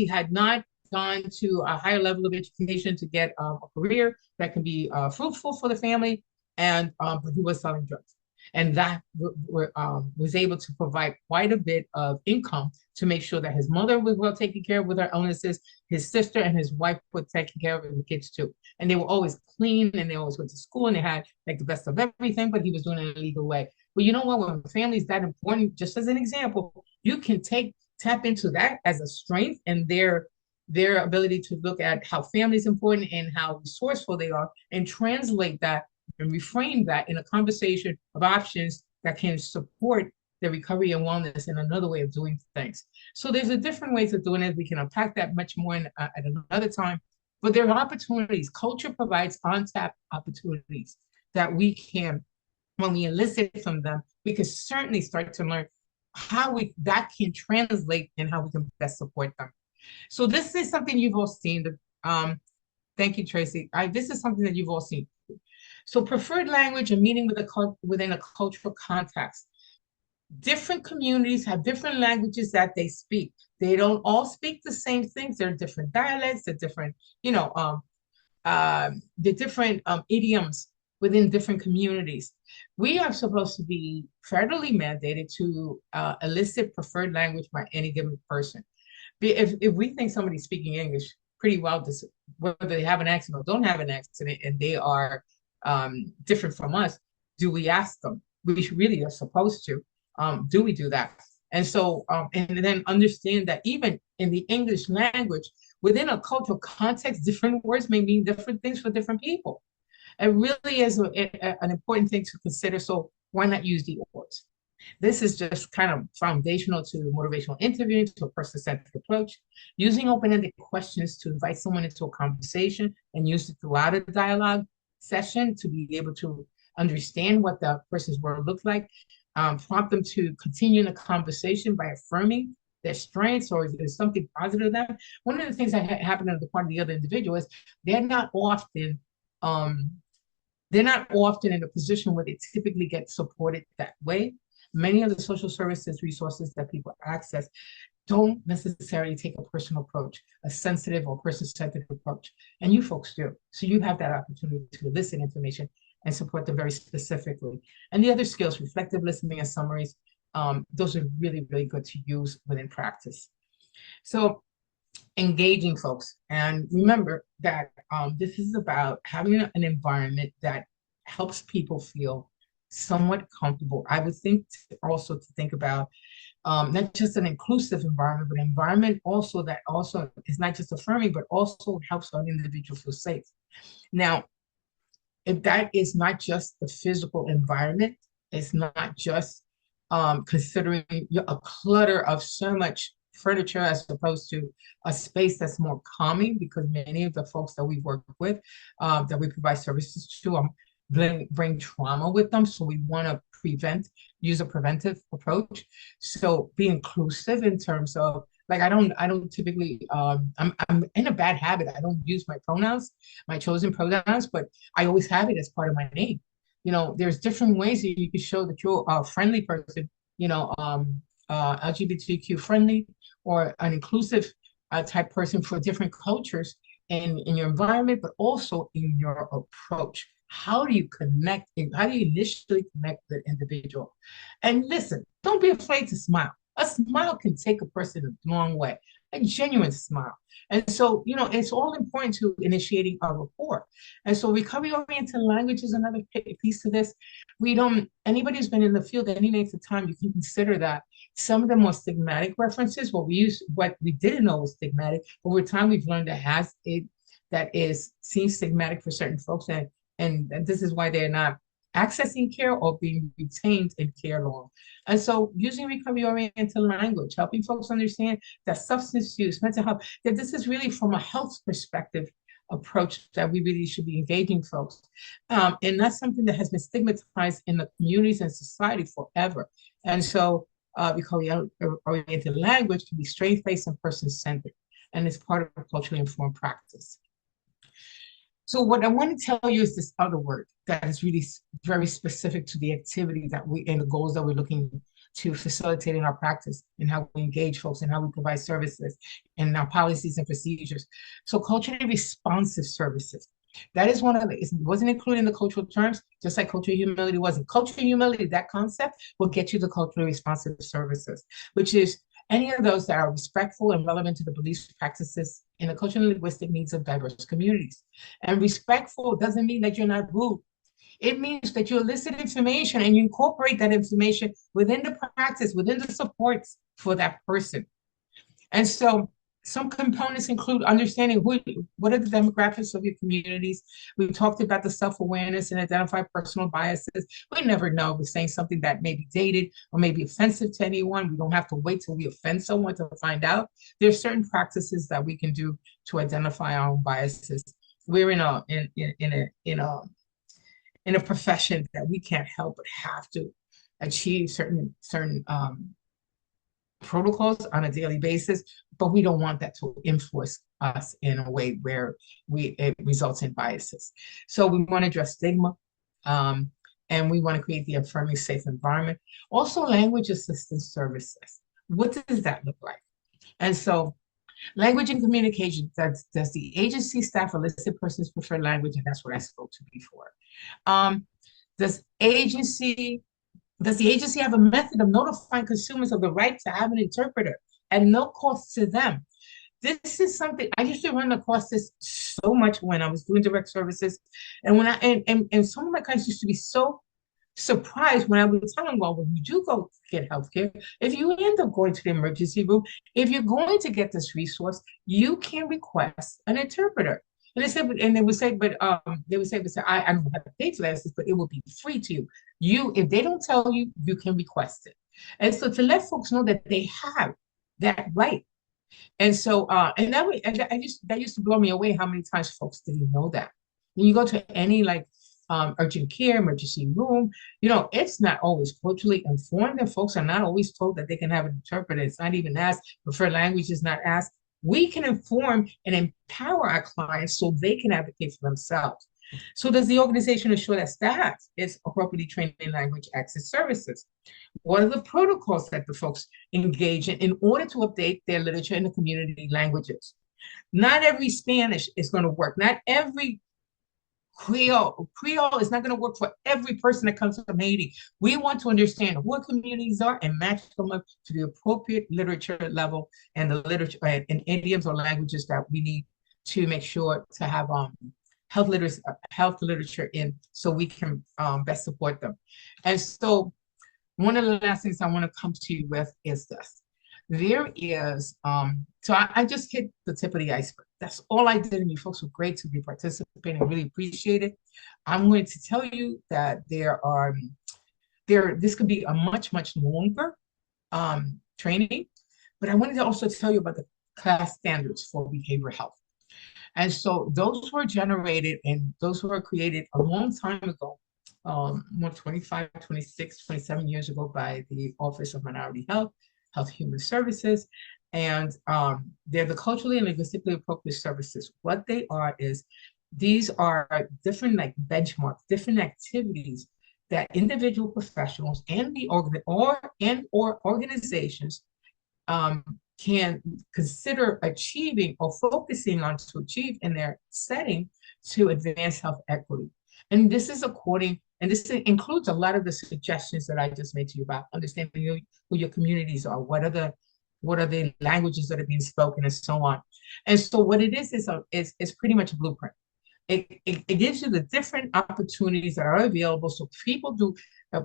had not gone to a higher level of education to get a career that can be fruitful for the family, and but he was selling drugs, and that was able to provide quite a bit of income to make sure that his mother was well taken care of with her illnesses, his sister and his wife were taking care of the kids too, and they were always clean and they always went to school and they had like the best of everything, but he was doing it in a legal way. But you know what? When family is that important, just as an example, you can tap into that as a strength and their ability to look at how family is important and how resourceful they are, and translate that and reframe that in a conversation of options that can support their recovery and wellness in another way of doing things. So there's a different ways of doing it. We can unpack that much more at another time, but there are opportunities. Culture provides untapped opportunities that we can, when we elicit from them, we can certainly start to learn how that can translate and how we can best support them. So this is something you've all seen. Thank you, Tracy. This is something that you've all seen. So preferred language and meaning within a cultural context. Different communities have different languages that they speak. They don't all speak the same things. There are different dialects, they're different, the different idioms within different communities. We are supposed to be federally mandated to elicit preferred language by any given person. If we think somebody's speaking English pretty well, whether they have an accent or don't have an accent, and they are different from us, do we ask them? We really are supposed to. Do we do that? And so, and then understand that even in the English language, within a cultural context, different words may mean different things for different people. It really is an important thing to consider. So why not use the words? This is just kind of foundational to motivational interviewing, to a person-centered approach, using open-ended questions to invite someone into a conversation and use it throughout a dialogue session to be able to understand what the person's word looks like, prompt them to continue in the conversation by affirming their strengths or there's something positive to them. One of the things that happen on the part of the other individual is they're not often in a position where they typically get supported that way. Many of the social services resources that people access don't necessarily take a personal approach, a sensitive or person-centered approach, and you folks do. So you have that opportunity to elicit information and support them very specifically. And the other skills, reflective listening and summaries, those are really, really good to use within practice. So engaging folks, and remember that this is about having an environment that helps people feel somewhat comfortable. I would think also to think about not just an inclusive environment, but an environment also that also is not just affirming, but also helps an individual feel safe. Now, if that is not just the physical environment, it's not just considering a clutter of so much furniture as opposed to a space that's more calming, because many of the folks that we work with, that we provide services to, bring trauma with them. So we want to use a preventive approach. So be inclusive in terms of, like, I don't typically, I'm in a bad habit. I don't use my pronouns, my chosen pronouns, but I always have it as part of my name. There's different ways that you can show that you're a friendly person, LGBTQ friendly or an inclusive type person for different cultures in your environment, but also in your approach. How do you connect? How do you initially connect with the individual? And listen, don't be afraid to smile. A smile can take a person a long way, a genuine smile. And so, it's all important to initiating a rapport. And so recovery-oriented language is another piece to this. Anybody who's been in the field any length of time, you can consider that some of the more stigmatic references, what we didn't know was stigmatic, over time we've learned that seems stigmatic for certain folks, and this is why they're not accessing care or being retained in care long. And so using recovery-oriented language, helping folks understand that substance use, mental health, that this is really from a health perspective approach that we really should be engaging folks. And that's something that has been stigmatized in the communities and society forever. And so recovery-oriented language can be straight-faced and person-centered, and it's part of culturally informed practice. So what I want to tell you is this other word that is really very specific to the activity that we and the goals that we're looking to facilitate in our practice and how we engage folks and how we provide services and our policies and procedures. So culturally responsive services. That is one of the, it wasn't included in the cultural terms, just like cultural humility wasn't. Cultural humility, that concept will get you the culturally responsive services, which is any of those that are respectful and relevant to the beliefs, practices, and the cultural and linguistic needs of diverse communities. And respectful doesn't mean that you're not rude. It means that you elicit information and you incorporate that information within the practice, within the supports for that person. And so some components include understanding what are the demographics of your communities. We talked about the self-awareness and identify personal biases. We never know. We're saying something that may be dated or may be offensive to anyone. We don't have to wait till we offend someone to find out. There's certain practices that we can do to identify our own biases. We're in a profession that we can't help but have to achieve certain protocols on a daily basis, but we don't want that to influence us in a way where it results in biases. So we want to address stigma, and we want to create the affirming, safe environment. Also, language assistance services. What does that look like? And so language and communication, does the agency staff elicit person's preferred language? And that's what I spoke to before. Does the agency have a method of notifying consumers of the right to have an interpreter at no cost to them? This is something I used to run across this so much when I was doing direct services. And when and some of my clients used to be so surprised when I would tell them, well, when you do go get healthcare, if you end up going to the emergency room, if you're going to get this resource, you can request an interpreter. And they said, and they would say, but I don't have to pay for that, but it will be free to you. If they don't tell you, you can request it. And so to let folks know that they have that right. And so, and that used to blow me away how many times folks didn't know that. When you go to any urgent care, emergency room, it's not always culturally informed, and folks are not always told that they can have an interpreter. It's not even asked, preferred language is not asked. We can inform and empower our clients so they can advocate for themselves. So does the organization ensure that staff is appropriately trained in language access services? What are the protocols that the folks engage in order to update their literature in the community languages? Not every Spanish is going to work. Not every Creole is not going to work for every person that comes from Haiti. We want to understand who our communities are and match them up to the appropriate literature level and the literature and idioms or languages that we need to make sure to have health literature in, so we can best support them. And so one of the last things I want to come to you with is this. There is, so I just hit the tip of the iceberg. That's all I did, and you folks were great to be participating. I really appreciate it. I'm going to tell you that this could be a much, much longer training, but I wanted to also tell you about the class standards for behavioral health. And so those were generated and those were created a long time ago, more 25, 26, 27 years ago by the Office of Minority Health Human Services. And they're the culturally and linguistically appropriate services. What they are is, these are different benchmarks, different activities that individual professionals and or organizations can consider achieving or focusing on to achieve in their setting to advance health equity. And this is this includes a lot of the suggestions that I just made to you about understanding who your communities are, what are the languages that are being spoken, and so on. And so what it is pretty much a blueprint. It gives you the different opportunities that are available, so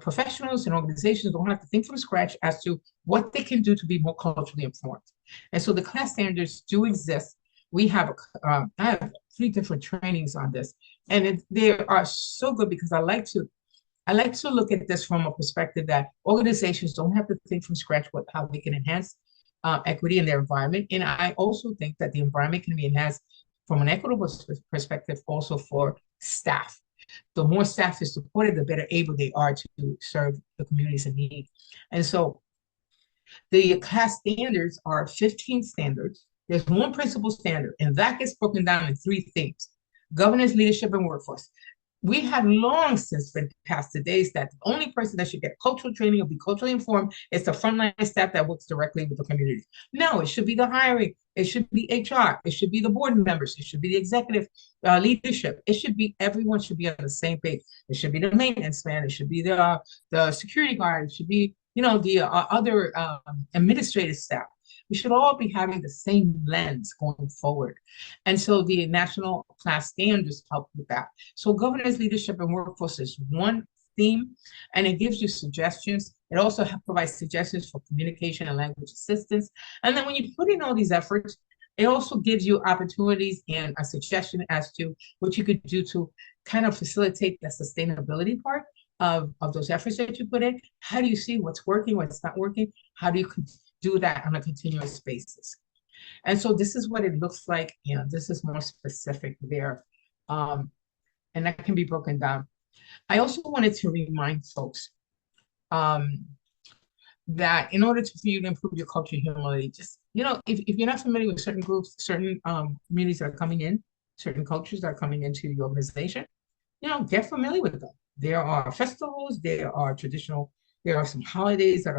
professionals and organizations don't have to think from scratch as to what they can do to be more culturally informed. And so the class standards do exist. We have I have 3 different trainings on this, and they are so good because I like to I like to look at this from a perspective that organizations don't have to think from scratch how they can enhance equity in their environment. And I also think that the environment can be enhanced from an equitable perspective also for staff. The more staff is supported, the better able they are to serve the communities in need. And so the class standards are 15 standards. There's one principal standard, and that gets broken down in 3 themes: governance, leadership, and workforce. We have long since been past the days that the only person that should get cultural training or be culturally informed is the frontline staff that works directly with the community. No, it should be the hiring. It should be HR. It should be the board members. It should be the executive leadership. It should be, everyone should be on the same page. It should be the maintenance man. It should be the security guard. It should be, you know, the other administrative staff. We should all be having the same lens going forward. And so the national class standards help with that. So governance, leadership, and workforce is one theme, and it gives you suggestions. It also provides suggestions for communication and language assistance. And then when you put in all these efforts, it also gives you opportunities and a suggestion as to what you could do to kind of facilitate the sustainability part of those efforts that you put in. How do you see what's working, what's not working? How do you do that on a continuous basis? And so this is what it looks like. You know, this is more specific there. And that can be broken down. I also wanted to remind folks that in order for you to improve your culture of humility, just, you know, if you're not familiar with certain groups, certain communities that are coming in, certain cultures that are coming into the organization, you know, get familiar with them. There are festivals, there are traditional, there are some holidays that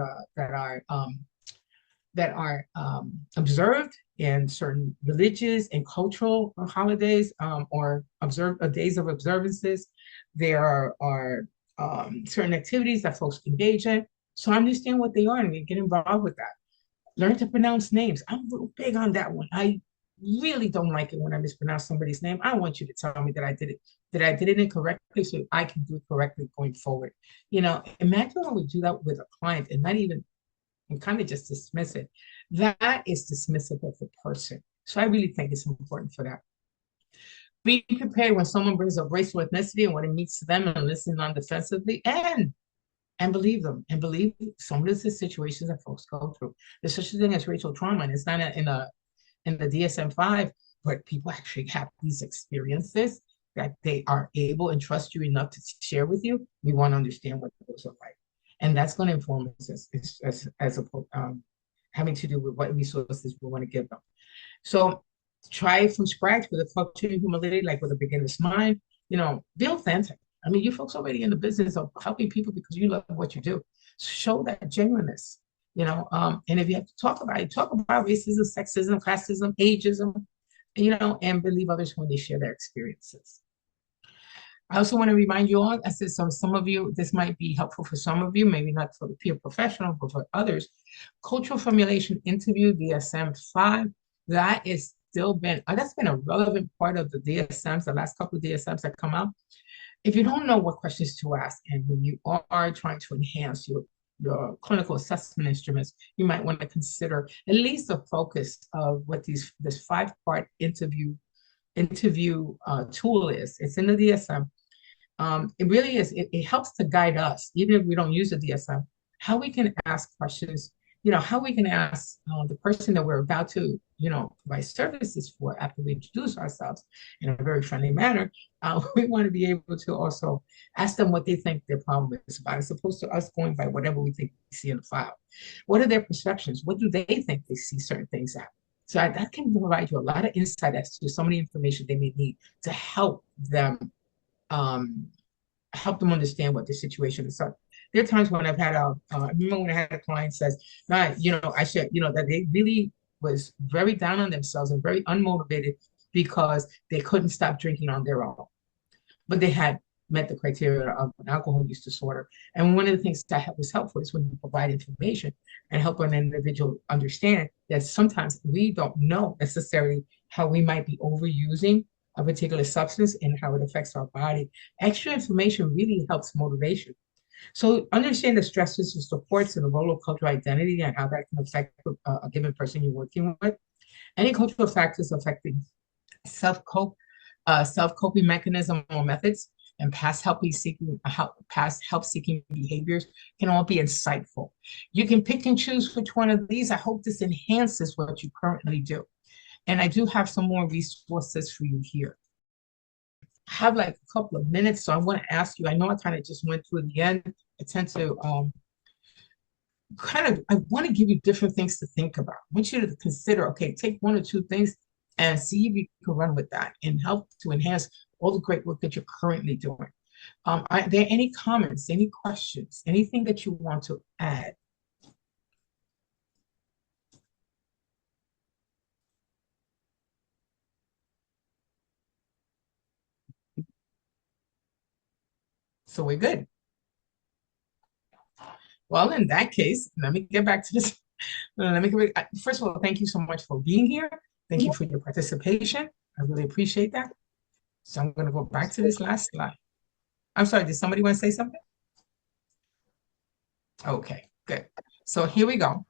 are observed in certain religious and cultural holidays or days of observances. There are certain activities that folks engage in. So understand what they are and get involved with that. Learn to pronounce names. I'm real big on that one. I really don't like it when I mispronounce somebody's name. I want you to tell me that I did it incorrectly so I can do it correctly going forward. You know, imagine when we do that with a client and not even, and kind of just dismiss it. That is dismissive of the person. So I really think it's important for that. Be prepared when someone brings up race or ethnicity and what it means to them, and listen non-defensively and believe them, and believe some of the situations that folks go through. There's such a thing as racial trauma, and it's not in the DSM-5, but people actually have these experiences that they are able and trust you enough to share with you. We want to understand what those are like. And that's going to inform us as having to do with what resources we want to give them. So try from scratch with a culture of humility, like with a beginner's mind. You know, be authentic. I mean, you folks already in the business of helping people because you love what you do. Show that genuineness, you know, and if you have to talk about it, talk about racism, sexism, classism, ageism, you know, and believe others when they share their experiences. I also want to remind you all, I said, some of you, this might be helpful for some of you, maybe not for the peer professional, but for others. Cultural formulation interview, DSM-5, that is still been, that's been a relevant part of the DSMs, the last couple of DSMs that come out. If you don't know what questions to ask, and when you are trying to enhance your clinical assessment instruments, you might want to consider at least the focus of what this 5-part interview tool is. It's in the DSM. It really is, it helps to guide us, even if we don't use the DSM, how we can ask questions, you know, how we can ask the person that we're about to, you know, provide services for after we introduce ourselves in a very friendly manner. We want to be able to also ask them what they think their problem is about, as opposed to us going by whatever we think we see in the file. What are their perceptions? What do they think they see certain things at? So that can provide you a lot of insight as to some of the information they may need to help them understand what the situation is. So there are times when I've had I remember when I had a client says, you know, I should, you know, that they really was very down on themselves and very unmotivated because they couldn't stop drinking on their own, but they had met the criteria of an alcohol use disorder. And one of the things that was helpful is when you provide information and help an individual understand that sometimes we don't know necessarily how we might be overusing a particular substance and how it affects our body. Extra information really helps motivation. So understand the stresses and supports and the role of cultural identity and how that can affect a given person you're working with. Any cultural factors affecting self-coping mechanism or methods, and past help seeking behaviors can all be insightful. You can pick and choose which one of these. I hope this enhances what you currently do. And I do have some more resources for you here. I have like a couple of minutes, so I want to ask you, I know I kind of just went through the end. I tend to I want to give you different things to think about. I want you to consider, okay, take one or two things and see if you can run with that and help to enhance all the great work that you're currently doing. Are there any comments, any questions, anything that you want to add? So we're good. Well, in that case, let me get back to this. First of all, thank you so much for being here. Thank you for your participation. I really appreciate that. So I'm going to go back to this last slide. I'm sorry, did somebody want to say something? Okay, good. So here we go.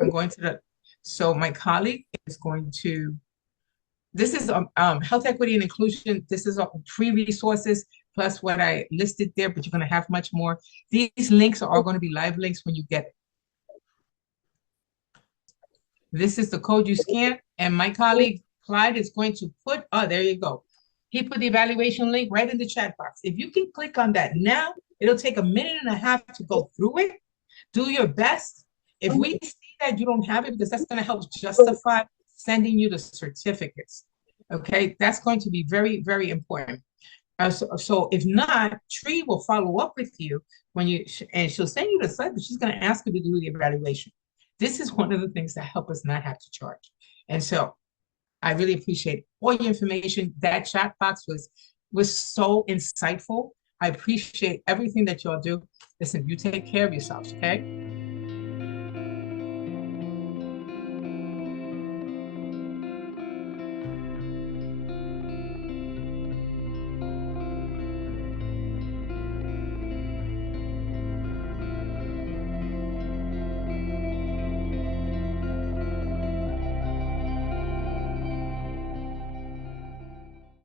I'm going to so my colleague is going to, this is health equity and inclusion. This is free resources plus what I listed there, but you're going to have much more. These links are all going to be live links when you get it. This is the code you scan, and my colleague Clyde is going to put, oh, there you go. He put the evaluation link right in the chat box. If you can click on that now, it'll take a minute and a half to go through it. Do your best. If we see that you don't have it, because that's going to help justify sending you the certificates. Okay, that's going to be very, very important. So if not, Tree will follow up with you when you, and she'll send you the site, but she's going to ask you to do the evaluation. This is one of the things that help us not have to charge. And so I really appreciate all your information. That chat box was so insightful. I appreciate everything that y'all do. Listen, you take care of yourselves, okay?